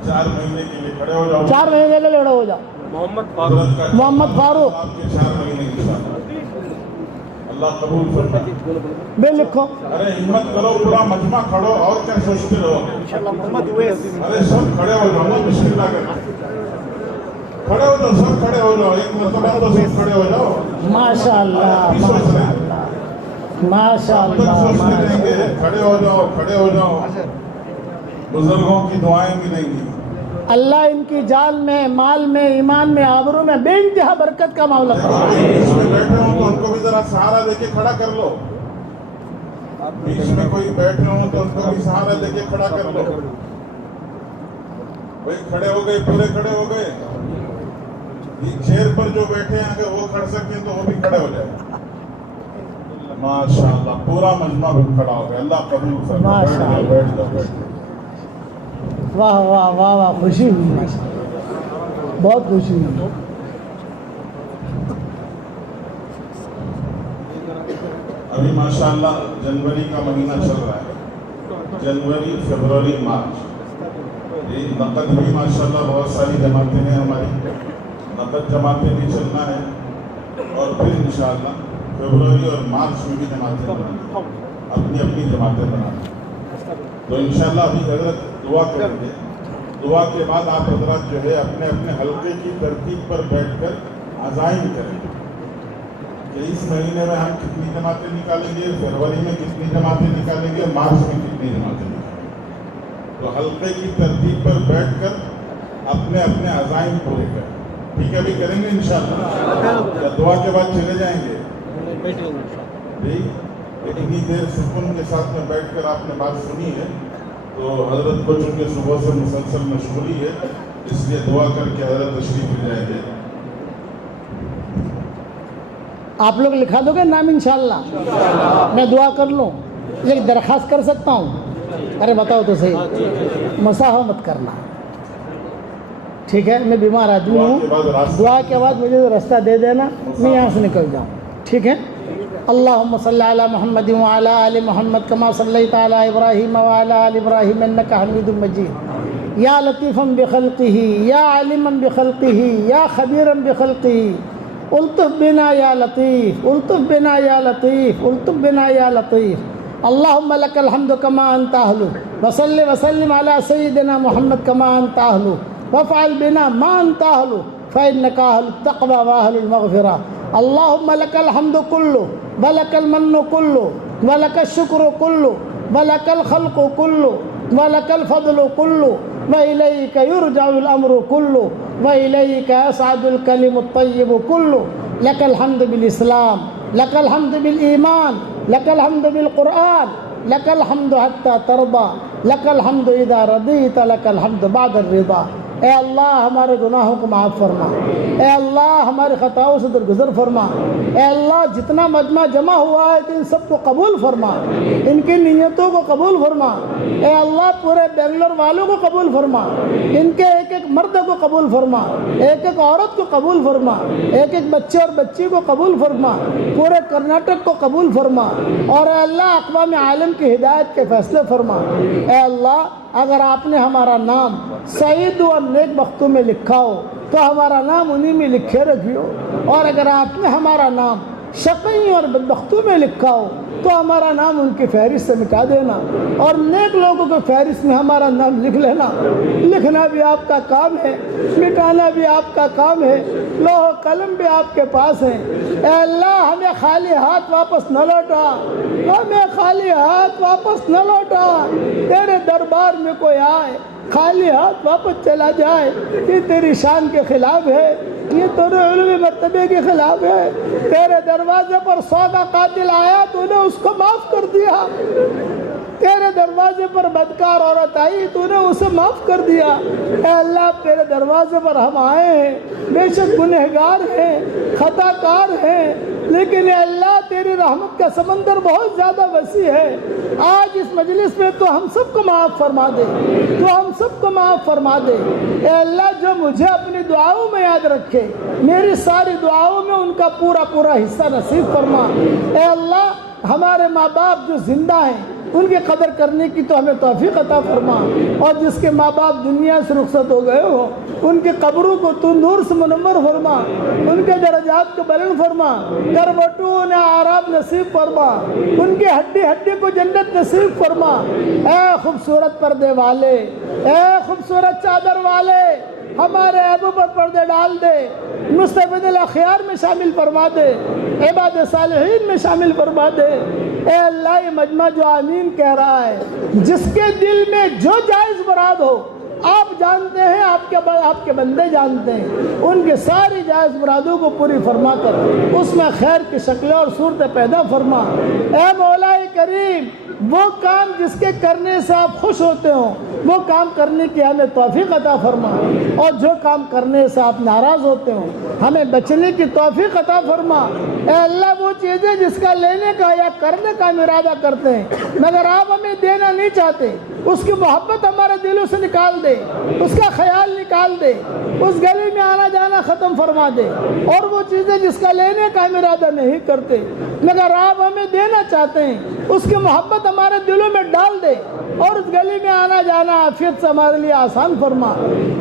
4 مہینے کے لیے کھڑے ہو جاؤ، 4 مہینے کے لیے کھڑے ہو جاؤ۔ محمد فاروق آپ کے 4 مہینے انشاءاللہ اللہ قبول فرمائے۔ بے لکھو، ارے ہمت کرو، پورا مجمع کھڑو، اور کیا سوچتے رہو؟ ارے سب کھڑے ہو جاؤ نا، بسم اللہ کر کھڑے ہو جاؤ، سب کھڑے ہو جاؤ، ایک مرتبہ تو سب کھڑے ہو جاؤ۔ ماشاءاللہ ماشاءاللہ سوچتے رہیں گے، کھڑے ہو جاؤ، کھڑے ہو جاؤ، بزرگوں کی دعائیں ملیں گی۔ اللہ ان کی جان میں، مال میں، ایمان میں، آبرو میں بے انتہا برکت کا معاملہ کرے۔ بیچ میں بیٹھے ہوں تو ان کو بھی ذرا سہارا دے کے کھڑا کر لو، بیچ میں کوئی بیٹھے ہوں تو ان کو بھی سہارا دے کے کھڑا کر لو۔ بھائی کھڑے ہو گئے، پورے کھڑے ہو گئے، یہ چیئر پر جو بیٹھے ہیں اگر وہ کھڑ سکیں تو وہ بھی کھڑے ہو جائیں۔ ماشاءاللہ پورا مجمع بھی کھڑا ہو گیا، اللہ قبول فرمائے۔ بیٹھ جاؤ، بیٹھ جاؤ، بیٹھ جاؤ۔ واہ واہ واہ واہ، خوشی ہوئی، بہت خوشی ہوئی۔ ابھی ماشاءاللہ جنوری کا مہینہ چل رہا ہے، جنوری، فروری، مارچ، یہ نقد بھی ماشاءاللہ بہت ساری جماعتیں ہیں ہماری، نقد جماعتیں بھی چلنا ہے، اور پھر انشاءاللہ فروری اور مارچ میں بھی جماعتیں بنانا، اپنی اپنی جماعتیں بنانا۔ تو انشاءاللہ ابھی حضرت دعا کریں گے، دعا کے بعد آپ حضرات جو ہے اپنے اپنے حلقے کی ترتیب پر بیٹھ کر عزائم کریں کہ اس مہینے میں ہم کتنی جماعتیں نکالیں گے، فروری میں کتنی جماعتیں نکالیں گے، مارچ میں کتنی جماعتیں نکالیں گے۔ تو حلقے کی ترتیب پر بیٹھ کر اپنے اپنے عزائم پورے کریں، ٹھیک ہے؟ ابھی کریں گے انشاءاللہ، دعا کے بعد چلے جائیں گے۔ اتنی دیر سکون کے ساتھ میں بیٹھ کر آپ نے بات سنی ہے، تو حضرت کو چونکہ صبح سے مسلسل مشغولی ہے، اس لیے دعا کر کے حضرت تشریف لے جائیں گے۔ آپ لوگ لکھا دو گے نام انشاءاللہ؟ میں دعا کر لوں، ایک درخواست کر سکتا ہوں؟ ارے بتاؤ تو صحیح، مساحہ مت کرنا، ٹھیک ہے؟ میں بیمار آدمی ہوں، دعا کے بعد مجھے راستہ دے دینا، میں یہاں سے نکل جاؤں، ٹھیک ہے؟ اللهم صل على محمد وعلى آل محمد كما صليت على إبراهيم وعلى آل إبراهيم إنك حميد مجيد یا لطیفا بخلقه یا عالما بخلقه یا خبیرا بخلقه الطف بنا یا لطیف الطف بنا یا لطیف الطف بنا یا لطیف اللهم لك الحمد كما أنت أهله وصل وسلم على سيدنا محمد كما أنت أهله وافعل بنا ما أنت أهله فإنك أهل التقوى وأهل المغفرة اللهم لك الحمد كله ولك المن كله ولك الشكر كله ولك الخلق كله ولك الفضل كله وإليك يرجع الأمر كله وإليك يصعد الكلم الطيب كله لك الحمد بالإسلام لك الحمد بالإيمان لك الحمد بالقرآن لك الحمد حتى ترضى لك الحمد إذا رضيت لك الحمد بعد الرضا اے اللہ ہمارے گناہوں کو معاف فرما، اے اللہ ہمارے خطاؤں سے درگزر فرما، اے اللہ جتنا مجمع جمع ہوا ہے تو ان سب کو قبول فرما، ان کی نیتوں کو قبول فرما، اے اللہ پورے بنگلور والوں کو قبول فرما، ان کے ایک ایک مرد کو قبول فرما، ایک ایک عورت کو قبول فرما، ایک ایک بچے اور بچی کو قبول فرما، پورے کرناٹک کو قبول فرما، اور اے اللہ اقوام عالم کی ہدایت کے فیصلے فرما۔ اے اللہ اگر آپ نے ہمارا نام سعید اور نیک بختوں میں لکھا ہو تو ہمارا نام انہی میں لکھے رکھیو، اور اگر آپ نے ہمارا نام شقی اور بدبختوں میں لکھا ہو تو ہمارا نام ان کی فہرست سے مٹا دینا، اور نیک لوگوں کے فہرست میں ہمارا نام لکھ لینا۔ لکھنا بھی آپ کا کام ہے، مٹانا بھی آپ کا کام ہے، لوح و قلم بھی آپ کے پاس ہیں۔ اے اللہ ہمیں خالی ہاتھ واپس نہ لوٹا، ہمیں خالی ہاتھ واپس نہ لوٹا۔ تیرے دربار میں کوئی آئے خالی ہاتھ واپس چلا جائے یہ تیری شان کے خلاف ہے، یہ تیرے علوی مرتبے کے خلاف ہے۔ تیرے دروازے پر 100 کا قاتل آیا تو نے اس کو معاف کر دیا، تیرے دروازے پر بدکار عورت آئی تو نے اسے معاف کر دیا۔ اے اللہ تیرے دروازے پر ہم آئے ہیں، بے شک گنہگار ہیں، خطا کار ہیں، لیکن اے اللہ تیری رحمت کا سمندر بہت زیادہ وسیع ہے۔ آج اس مجلس میں تو ہم سب کو معاف فرما دے، تو ہم سب کو معاف فرما دے۔ اے اللہ جو مجھے اپنی دعاؤں میں یاد رکھے، میری ساری دعاؤں میں ان کا پورا پورا حصہ نصیب فرما۔ اے اللہ ہمارے ماں باپ جو زندہ ہیں ان کی قدر کرنے کی تو ہمیں توفیق عطا فرما، اور جس کے ماں باپ دنیا سے رخصت ہو گئے ہو ان کی قبروں کو تو نور سے منور فرما، ان کے درجات کو بلند فرما، کروٹوں نے آرام نصیب فرما، ان کی ہڈی ہڈی کو جنت نصیب فرما۔ اے خوبصورت پردے والے، اے خوبصورت چادر والے، ہمارے عیبوں پر پردے ڈال دے، مستفید الاخیار میں شامل فرما دے، عباد صالحین میں شامل فرما دے۔ اے اللہ یہ مجمع جو آمین کہہ رہا ہے، جس کے دل میں جو جائز مراد ہو آپ جانتے ہیں، آپ کے بندے جانتے ہیں، ان کے ساری جائز مرادوں کو پوری فرما کر اس میں خیر کی شکلیں اور صورتیں پیدا فرما۔ اے مولا کریم وہ کام جس کے کرنے سے آپ خوش ہوتے ہوں وہ کام کرنے کی ہمیں توفیق عطا فرما، اور جو کام کرنے سے آپ ناراض ہوتے ہوں ہمیں بچنے کی توفیق عطا فرما۔ اے اللہ وہ چیزیں جس کا لینے کا یا کرنے کا ارادہ کرتے ہیں مگر آپ ہمیں دینا نہیں چاہتے، اس کی محبت ہمارے دلوں سے نکال دے، اس کا خیال نکال دے، اس گلی میں آنا جانا ختم فرما دے، اور وہ چیزیں جس کا لینے کا ارادہ نہیں کرتے مگر آپ ہمیں دینا چاہتے ہیں اس کی محبت ہمارے دلوں میں ڈال دے، اور اس گلی میں آنا جانا عافیت سے ہمارے لیے آسان فرما۔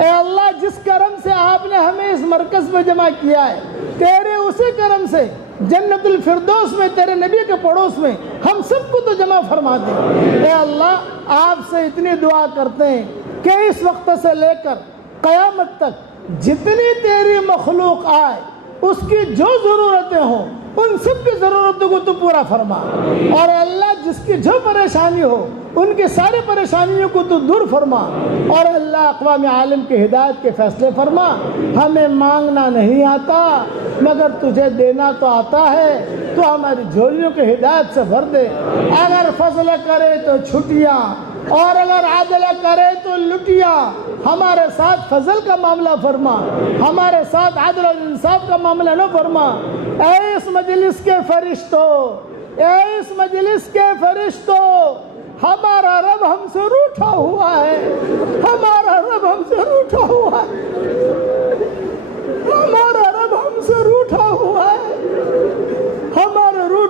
اے اللہ جس کرم سے آپ نے ہمیں اس مرکز میں جمع کیا ہے، تیرے اسی کرم سے جنت الفردوس میں تیرے نبی کے پڑوس میں ہم سب کو تو جمع فرما دے۔ اے اللہ آپ سے اتنی دعا کرتے ہیں کہ اس وقت سے لے کر قیامت تک جتنی تیری مخلوق آئے اس کی جو ضرورتیں ہوں ان سب کی ضرورتوں کو تو پورا فرما، اور اللہ جس کی جو پریشانی ہو ان کی ساری پریشانیوں کو تو دور فرما، اور اللہ اقوام عالم کی ہدایت کے فیصلے فرما۔ ہمیں مانگنا نہیں آتا مگر تجھے دینا تو آتا ہے، تو ہماری جھولیوں کی ہدایت سے بھر دے۔ اگر فضل کرے تو چھٹیاں اور اگر عدل کرے تو لٹیاں، ہمارے ساتھ فضل کا معاملہ فرما، ہمارے ساتھ عدل و انصاف کا معاملہ نہ فرما۔ اے اس مجلس کے فرشتوں، اے اس مجلس کے فرشتوں، ہمارا رب ہم سے روٹھا ہوا ہے، ہمارا رب ہم سے روٹھا ہوا ہے، ہمارا رب ہم سے روٹھا ہوا ہے، ہمارے روٹھ